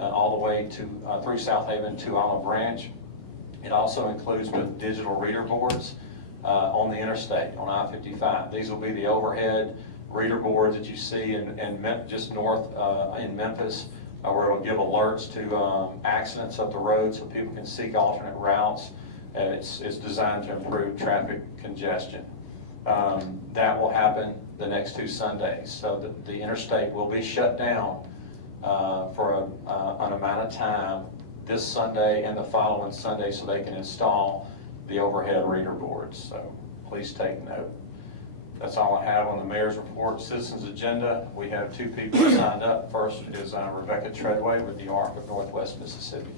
all the way to through Southaven to Olive Branch. It also includes with digital reader boards on the interstate on I-55. These will be the overhead reader boards that you see in just north in Memphis, where it will give alerts to accidents up the road so people can seek alternate routes It's designed to improve traffic congestion. That will happen the next 2 Sundays. So the interstate will be shut down for an amount of time this Sunday and the following Sunday so they can install the overhead reader boards. So please take note. That's all I have on the mayor's report. Citizens agenda, we have 2 people signed up. First is Rebecca Treadway with the ARC of Northwest Mississippi.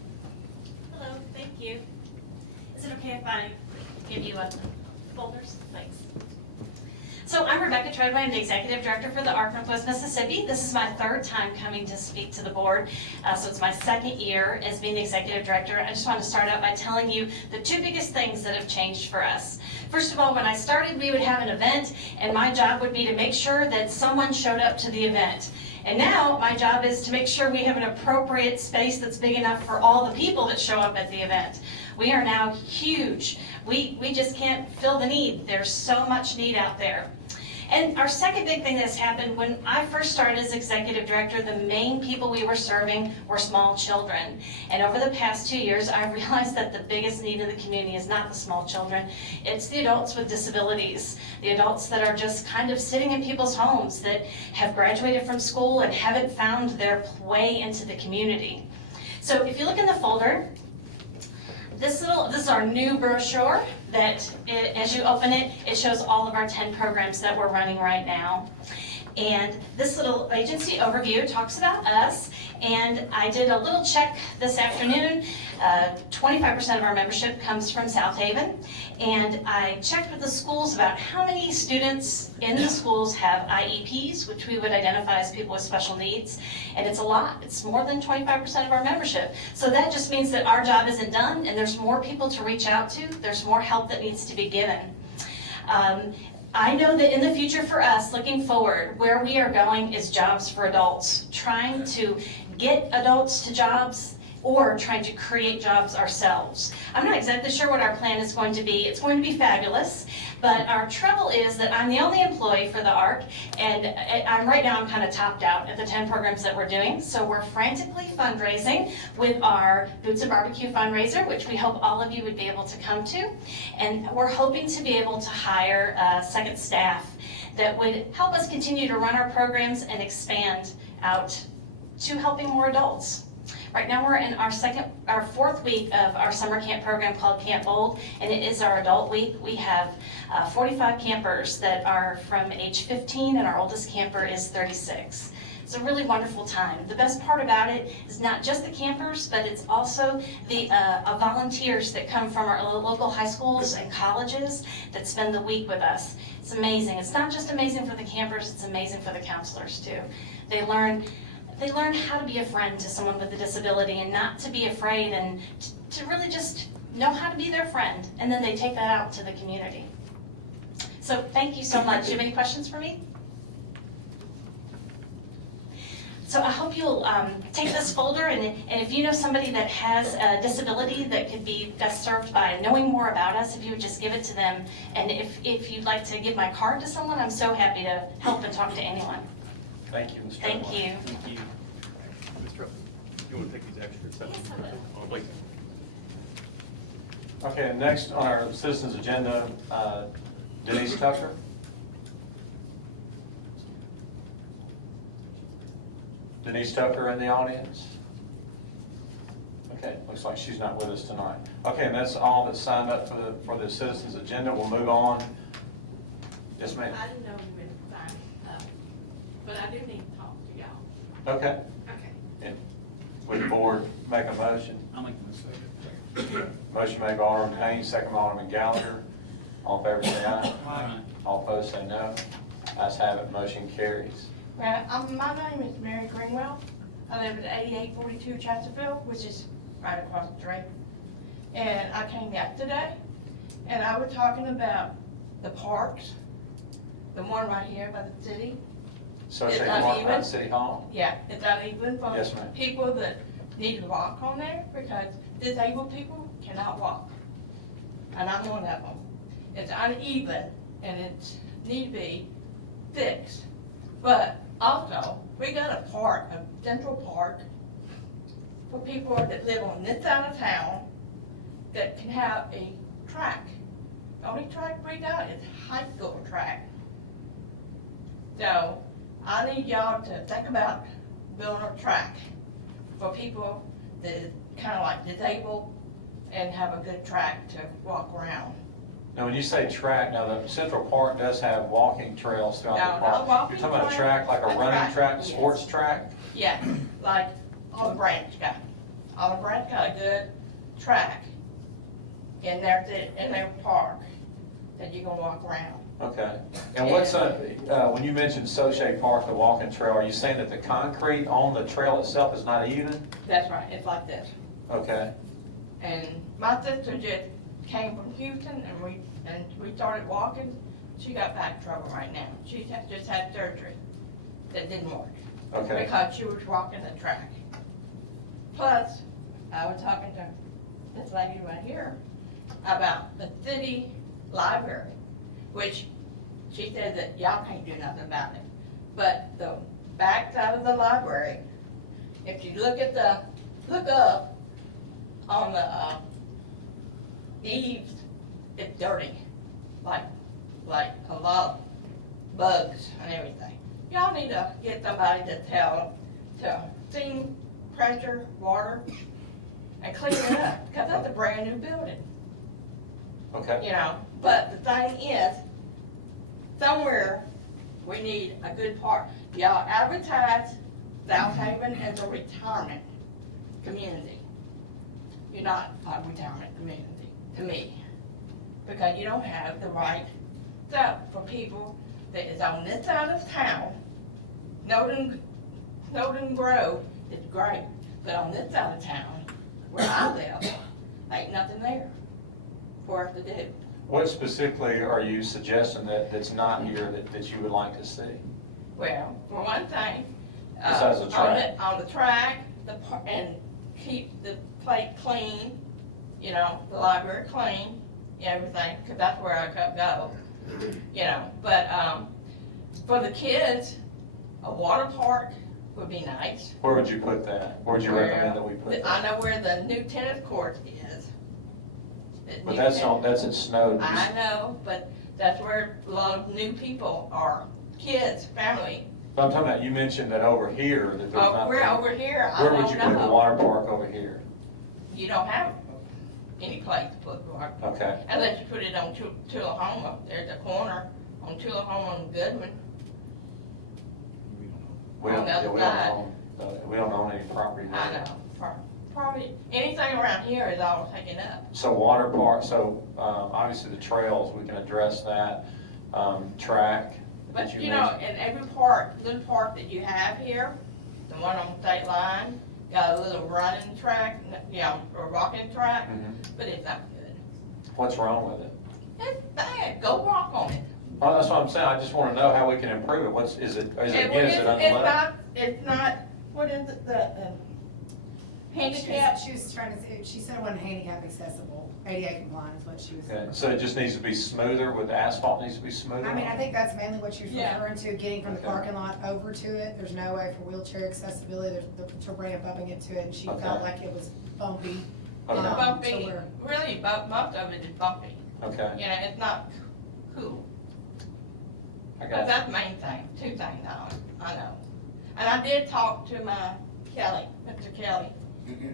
Hello, thank you. Is it okay if I give you folders? Thanks. So I'm Rebecca Treadway. I'm the Executive Director for the ARC Northwest Mississippi. This is my 3rd time coming to speak to the board. So it's my 2nd year as being the Executive Director. I just want to start out by telling you the 2 biggest things that have changed for us. First of all, when I started, we would have an event, and my job would be to make sure that someone showed up to the event. And now my job is to make sure we have an appropriate space that's big enough for all the people that show up at the event. We are now huge. We just can't fill the need. There's so much need out there. And our second big thing that's happened, when I first started as Executive Director, the main people we were serving were small children. And over the past 2 years, I realized that the biggest need in the community is not the small children, it's the adults with disabilities, the adults that are just kind of sitting in people's homes that have graduated from school and haven't found their way into the community. So if you look in the folder, this is our new brochure that, as you open it, it shows all of our 10 programs that we're running right now. And this little agency overview talks about us, and I did a little check this afternoon. 25% of our membership comes from Southaven, and I checked with the schools about how many students in the schools have IEPs, which we would identify as people with special needs, and it's a lot. It's more than 25% of our membership. So that just means that our job isn't done, and there's more people to reach out to. There's more help that needs to be given. I know that in the future for us, looking forward, where we are going is jobs for adults, trying to get adults to jobs or trying to create jobs ourselves. I'm not exactly sure what our plan is going to be. It's going to be fabulous, but our trouble is that I'm the only employee for the ARC, and right now I'm kind of topped out at the 10 programs that we're doing, so we're frantically fundraising with our Boots and Barbecue fundraiser, which we hope all of you would be able to come to, and we're hoping to be able to hire second staff that would help us continue to run our programs and expand out to helping more adults. Right now we're in our 4th week of our summer camp program called Camp Bold, and it is our adult week. We have 45 campers that are from age 15, and our oldest camper is 36. It's a really wonderful time. The best part about it is not just the campers, but it's also the volunteers that come from our local high schools and colleges that spend the week with us. It's amazing. It's not just amazing for the campers, it's amazing for the counselors too. They learn how to be a friend to someone with a disability and not to be afraid, and to really just know how to be their friend, and then they take that out to the community. So thank you so much. Do you have any questions for me? So I hope you'll take this folder, and if you know somebody that has a disability that could be best served by knowing more about us, if you would just give it to them. And if you'd like to give my card to someone, I'm so happy to help and talk to anyone. Thank you, Mr. Thank you. Thank you. Mr. You want to take these extras? Yes, I will. Oh, wait. Okay, next on our citizens agenda, Denise Tucker. Denise Tucker in the audience? Okay, looks like she's not with us tonight. Okay, and that's all that's signed up for the citizens agenda. We'll move on. Yes, ma'am. I didn't know you were signing up, but I do need to talk to y'all. Okay. Okay. And would the board make a motion? I'll make the motion. Motion made by Alderman Payne, second by Alderman Gallagher. All in favor say aye. Aye. All opposed say no. Ayes have it, motion carries. Right, my name is Mary Greenwell. I live at 8842 Chesterfield, which is right across the street. And I came yesterday, and I was talking about the parks, the one right here by the city. Associated It's Park uneven. by City Hall? Yeah, it's uneven for Yes, ma'am. people that need to walk on there, because disabled people cannot walk. And I'm one of them. It's uneven, and it needs to be fixed. But also, we got a park, a central park, for people that live on this side of town that can have a track. The only track we got is high school track. So I need y'all to think about building a track for people that is kind of like disabled and have a good track to walk around. Now, when you say track, now the Central Park does have walking trails throughout No, the not park. walking You're talking about a trail, track, like a a running track, track, yes. sports track? Yeah, like Olive Branch got. Olive Branch got a good track in their park that you can walk around. Okay. And what's, when you mentioned Soche Park, the walking trail, are you saying that the concrete on the trail itself is not even? That's right, it's like this. Okay. And my sister just came from Houston and we started walking. She got back trouble right now. She just had surgery that didn't work. Okay. Because she was walking the track. Plus, I was talking to this lady right here about the city library, which she said that y'all can't do nothing about it. But the back side of the library, if you look up on the eaves, it's dirty, like a lot of bugs and everything. Y'all need to get somebody to tell to steam, pressure, water, and clean it up, because that's a brand new building. Okay. You know, but the thing is, somewhere we need a good park. Y'all advertise Southaven as a retirement community. You're not a retirement community to me, because you don't have the right stuff for people that is on this side of town. Snowden Grove is great, but on this side of town, where I live, ain't nothing there for us to do. What specifically are you suggesting that's not here that you would like to see? Well, for one thing, Besides the track. on the track, and keep the plate clean, you know, the library clean, everything, because that's where I could go, you know. But for the kids, a water park would be nice. Where would you put that? Where would you recommend that we put that? I know where the new tennis court is. But that's in Snowden. I know, but that's where a lot of new people are, kids, family. But I'm talking about, you mentioned that over here, that there's not. We're over here, I Where don't would you put the know. water park over here? You don't have any place to put water. Okay. Unless you put it on Tullahoma, there's a corner on Tullahoma and Goodman. We On don't, the other we side. we don't own any property there. I know, probably, anything around here is all taken up. So water park, so obviously the trails, we can address that. Track that But you you know, mentioned. in every park, little park that you have here, the one on State Line, got a little running track, you know, or walking track, but it's not good. What's wrong with it? It's bad, go walk on it. Well, that's what I'm saying, I just want to know how we can improve it. Is it unlevel? It's not, what is it, the handicap? She was trying to say, she said it wasn't handicap accessible, ADA compliant is what she was Okay, saying. so it just needs to be smoother, with the asphalt needs to be smoother? I mean, I think that's mainly what she was Yeah. referring to, getting from the Okay. parking lot over to it. There's no way for wheelchair accessibility, there's to ramp up and get to it, and she Okay. felt like it was bumpy. Okay. to Bumpy, where- really, most of it is bumpy. Okay, You know, it's not cool. I But got that's the main thing, two things I know. And I did talk to my Kelly, Mr. Kelly,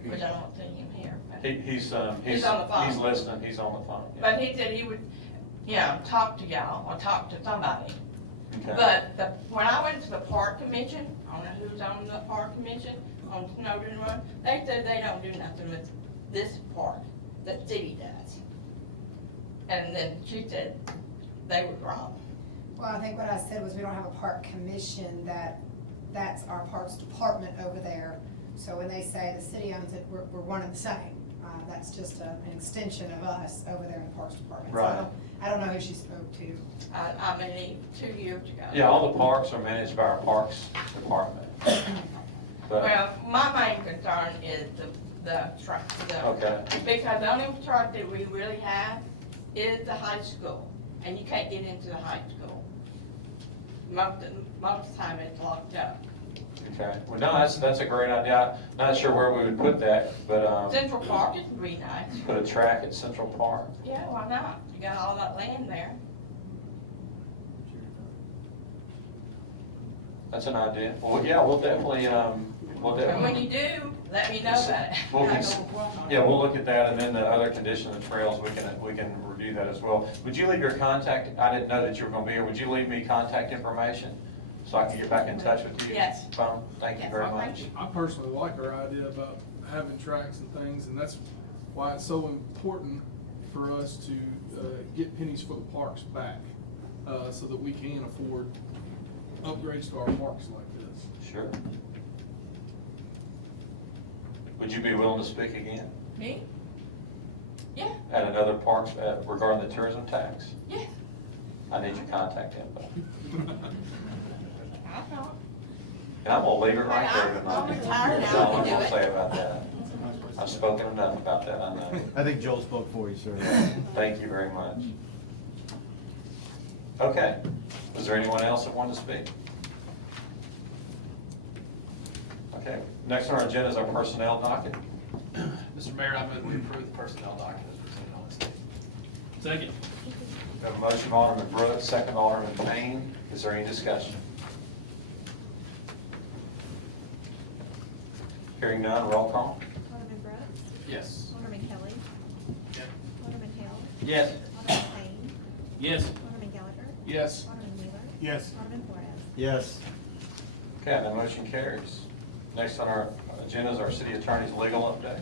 which I don't see him here. but- He's on the phone. He's listening, he's on the phone. yeah. But he said he would, you know, talk to y'all or talk to somebody. Okay. But when I went to the park commission, I don't know who's on the park commission, on Snowden Run, they said they don't do nothing with this park, the city does. And then she said they were wrong. Well, I think what I said was we don't have a park commission, that's our parks department over there. So when they say the city owns it, we're one and the same. That's just an extension of us over there in the parks department. So Right. I don't know who she spoke to. I mean, 2 years ago. Yeah, all the parks are managed by our parks department. But, Well, my main concern is the truck, okay, because the only truck that we really have is the high school, and you can't get into the high school. Most of the time it's locked up. Okay, well, no, that's a great idea. Not sure where we would put that, but, Central Park would be nice. put a track at Central Park. Yeah, why not? You got all that land there. That's an idea. Well, yeah, we'll definitely. And when you do, let me know about it. We'll I cons- go work on it. Yeah, we'll look at that, and then the other condition of the trails, we can review that as well. Would you leave your contact, I didn't know that you were gonna be here, would you leave me contact information so I can get back in touch with you? Yes. Phone, thank you Yes, very well, thank much. you. I personally like our idea about having tracks and things, and that's why it's so important for us to get pennies for the parks back, so that we can afford upgrades to our parks like this. Sure. Would you be willing to speak again Me? Yeah, at another parks regarding the tourism tax? yeah. I need your contact info. I know. And I'm gonna leave it right there I'm tonight. retired That's now, all I I'm can gonna do say it. about that. I've spoken enough about that, I know. I think Joel spoke for you, sir. Thank you very much. Okay, is there anyone else that wanted to speak? Okay, next on our agenda is our personnel docket. Mr. Mayor, I move we approve the personnel document as presented on this day. Second. We have a motion from Alderman Brooks, second Alderman Payne. Is there any discussion? Hearing none, roll call. Alderman Brooks. Yes. Alderman Kelly. Yes. Alderman Hale. Yes. Alderman Payne. Yes. Alderman Gallagher. Yes. Alderman Wheeler. Yes. Alderman Flores. Yes. Okay, the motion carries. Next on our agenda is our city attorney's legal update.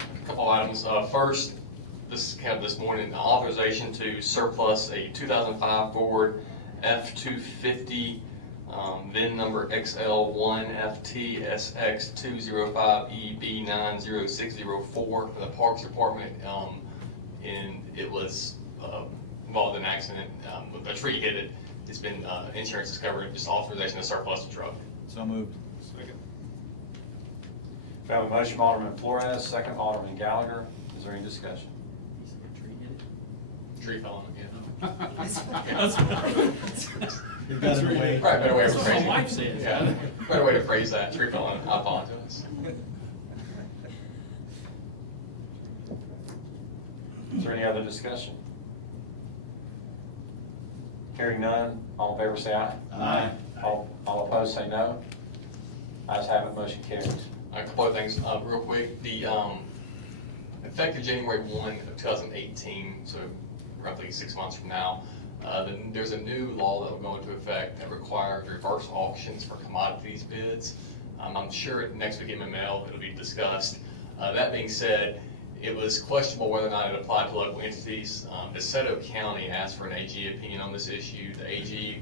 A couple items. First, this is kind of this morning, authorization to surplus a 2005 Ford F-250, VIN number XL1FTSX205EB90604 for the Parks Department. And it was involved in an accident. A tree hit it. It's been, insurance is covered, just authorization to surplus the truck. So moved. Second. We have a motion from Alderman Flores, second Alderman Gallagher. Is there any discussion? Tree fell on it, You've got it away. Right, better way to That's what phrase it. my wife says. Yeah, better way to phrase that, tree fell on it, I apologize. Is there any other discussion? Hearing none, all in favor say aye. Aye. All opposed say no. Ayes have it, motion carries. A couple of things, real quick. The effective January 1 of 2018, so roughly 6 months from now, there's a new law that will go into effect that requires reverse auctions for commodities bids. I'm sure next week in my mail it'll be discussed. That being said, it was questionable whether or not it applied to local entities. DeSoto County asked for an AG opinion on this issue. The AG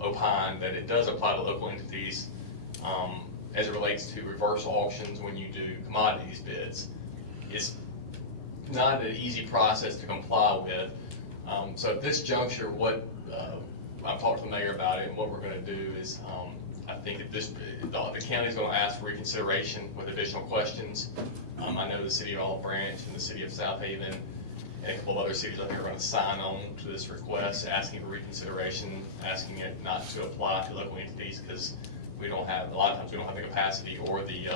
opined that it does apply to local entities as it relates to reverse auctions when you do commodities bids. It's not an easy process to comply with. So at this juncture, what I've talked to the mayor about it, and what we're going to do is, I think at the county's going to ask for reconsideration with additional questions. I know the city of Olive Branch and the city of Southaven and a couple of other cities out there are going to sign on to this request, asking for reconsideration, asking it not to apply to local entities because we don't have, a lot of times we don't have the capacity or the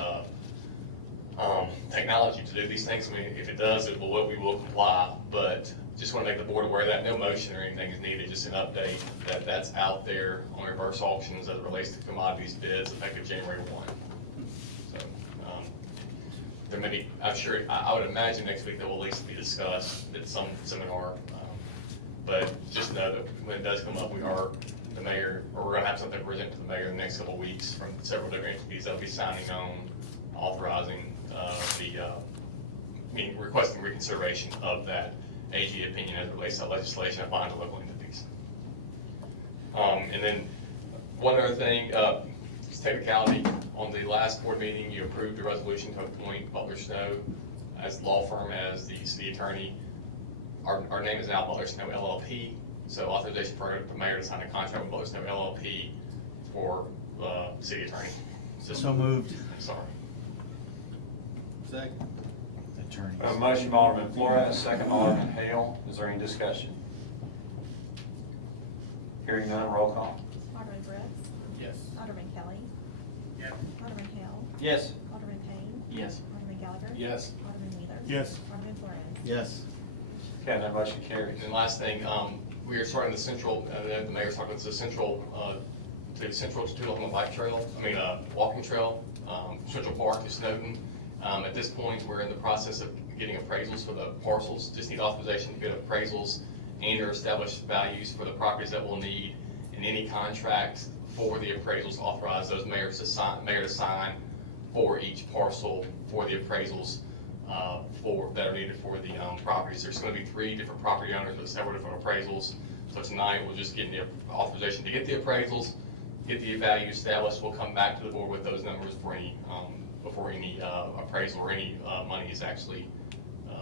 technology to do these things. I mean, if it does, we will comply, but just want to make the board aware that no motion or anything is needed, just an update that that's out there on reverse auctions as it relates to commodities bids effective January 1. So there may be, I'm sure, I would imagine next week that will at least be discussed at some seminar. But just know that when it does come up, we're going to have something to present to the mayor in the next couple of weeks from several different entities that will be signing on, authorizing requesting reconsideration of that AG opinion as it relates to legislation applying to local entities. And then one other thing, just technicality, on the last board meeting, you approved the resolution to appoint Butler Snow as law firm as the city attorney. Our name is now Butler Snow LLP, so authorization for the mayor to sign a contract with Butler Snow LLP for city attorney. So moved. Sorry. Second. Attorney. A motion by Alderman Flores, second Alderman Hale. Is there any discussion? Hearing none, roll call. Alderman Brooks. Yes. Alderman Kelly. Yes. Alderman Hale. Yes. Alderman Payne. Yes. Alderman Gallagher. Yes. Alderman Wheeler. Yes. Alderman Flores. Yes. Okay, that motion carries. And last thing, we are starting the central, the mayor's talking to the central to Tullahoma bike trail, walking trail, from Central Park to Snowden. At this point, we're in the process of getting appraisals for the parcels. Just need authorization to get appraisals and or establish values for the properties that we'll need, and any contracts for the appraisals authorize those mayors to sign for each parcel for the appraisals that are needed for the properties. There's going to be 3 different property owners with several different appraisals. So tonight we'll just get the authorization to get the appraisals, get the value established. We'll come back to the board with those numbers for any before any appraisal or any money is actually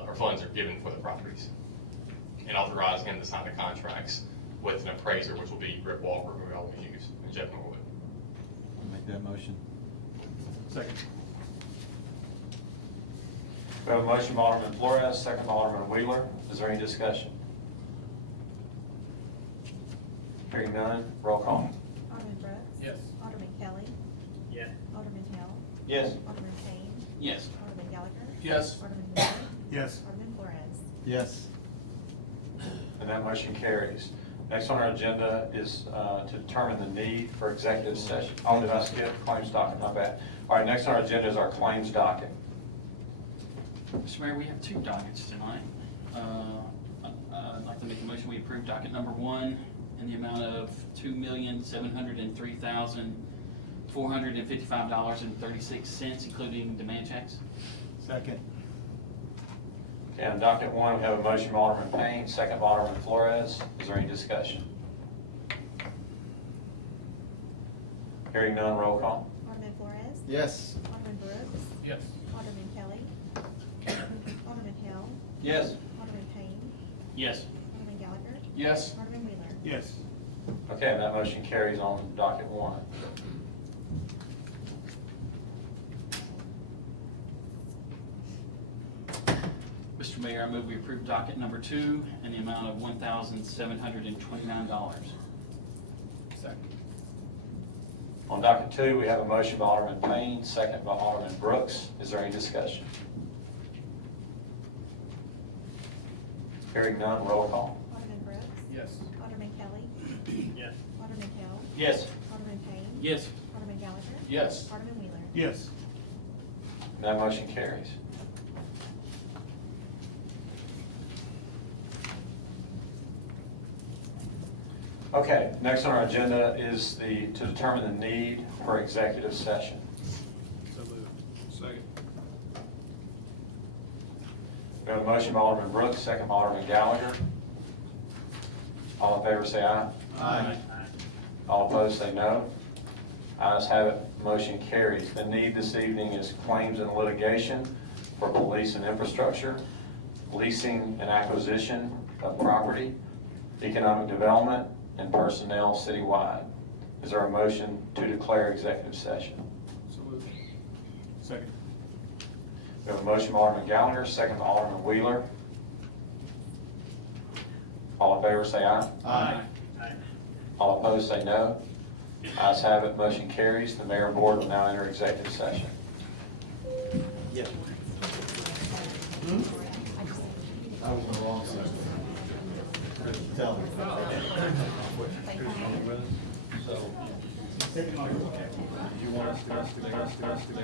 or funds are given for the properties, and authorize him to sign the contracts with an appraiser, which will be Rick Walker, who we always use, and Jeff Norwood. I'll make that motion. Second. We have a motion by Alderman Flores, second by Alderman Wheeler. Is there any discussion? Hearing none, roll call. Alderman Brooks. Yes. Alderman Kelly. Yes. Alderman Hale. Yes. Alderman Payne. Yes. Alderman Gallagher. Yes. Alderman Wheeler. Yes. Alderman Flores. Yes. And that motion carries. Next on our agenda is to determine the need for executive session. Oh, did I skip claims docket? My bad. All right, next on our agenda is our claims docket. Mr. Mayor, we have 2 dockets tonight. I'd like to make a motion, we approve docket number 1 in the amount of $2,703,455.36, including demand checks. Second. Okay, on docket 1, we have a motion by Alderman Payne, second by Alderman Flores. Is there any discussion? Hearing none, roll call. Alderman Flores. Yes. Alderman Brooks. Yes. Alderman Kelly. Alderman Hale. Yes. Alderman Payne. Yes. Alderman Gallagher. Yes. Alderman Wheeler. Yes. Okay, and that motion carries on docket 1. Mr. Mayor, I move we approve docket number 2 in the amount of $1,729. Second. On docket 2, we have a motion by Alderman Payne, second by Alderman Brooks. Is there any discussion? Hearing none, roll call. Alderman Brooks. Yes. Alderman Kelly. Yes. Alderman Hale. Yes. Alderman Payne. Yes. Alderman Gallagher. Yes. Alderman Wheeler. Yes. And that motion carries. Okay, next on our agenda is to determine the need for executive session. So moved. Second. We have a motion by Alderman Brooks, second by Alderman Gallagher. All in favor say aye. Aye. All opposed say no. Ayes have it, motion carries. The need this evening is claims and litigation for police and infrastructure, leasing and acquisition of property, economic development, and personnel citywide. Is there a motion to declare executive session? So moved. Second. We have a motion by Alderman Gallagher, second by Alderman Wheeler. All in favor say aye. Aye. All opposed say no. Ayes have it, motion carries. The mayor and board will now enter executive session. Yes. I was on the wrong side. Tell me. Thank you. So. You want us to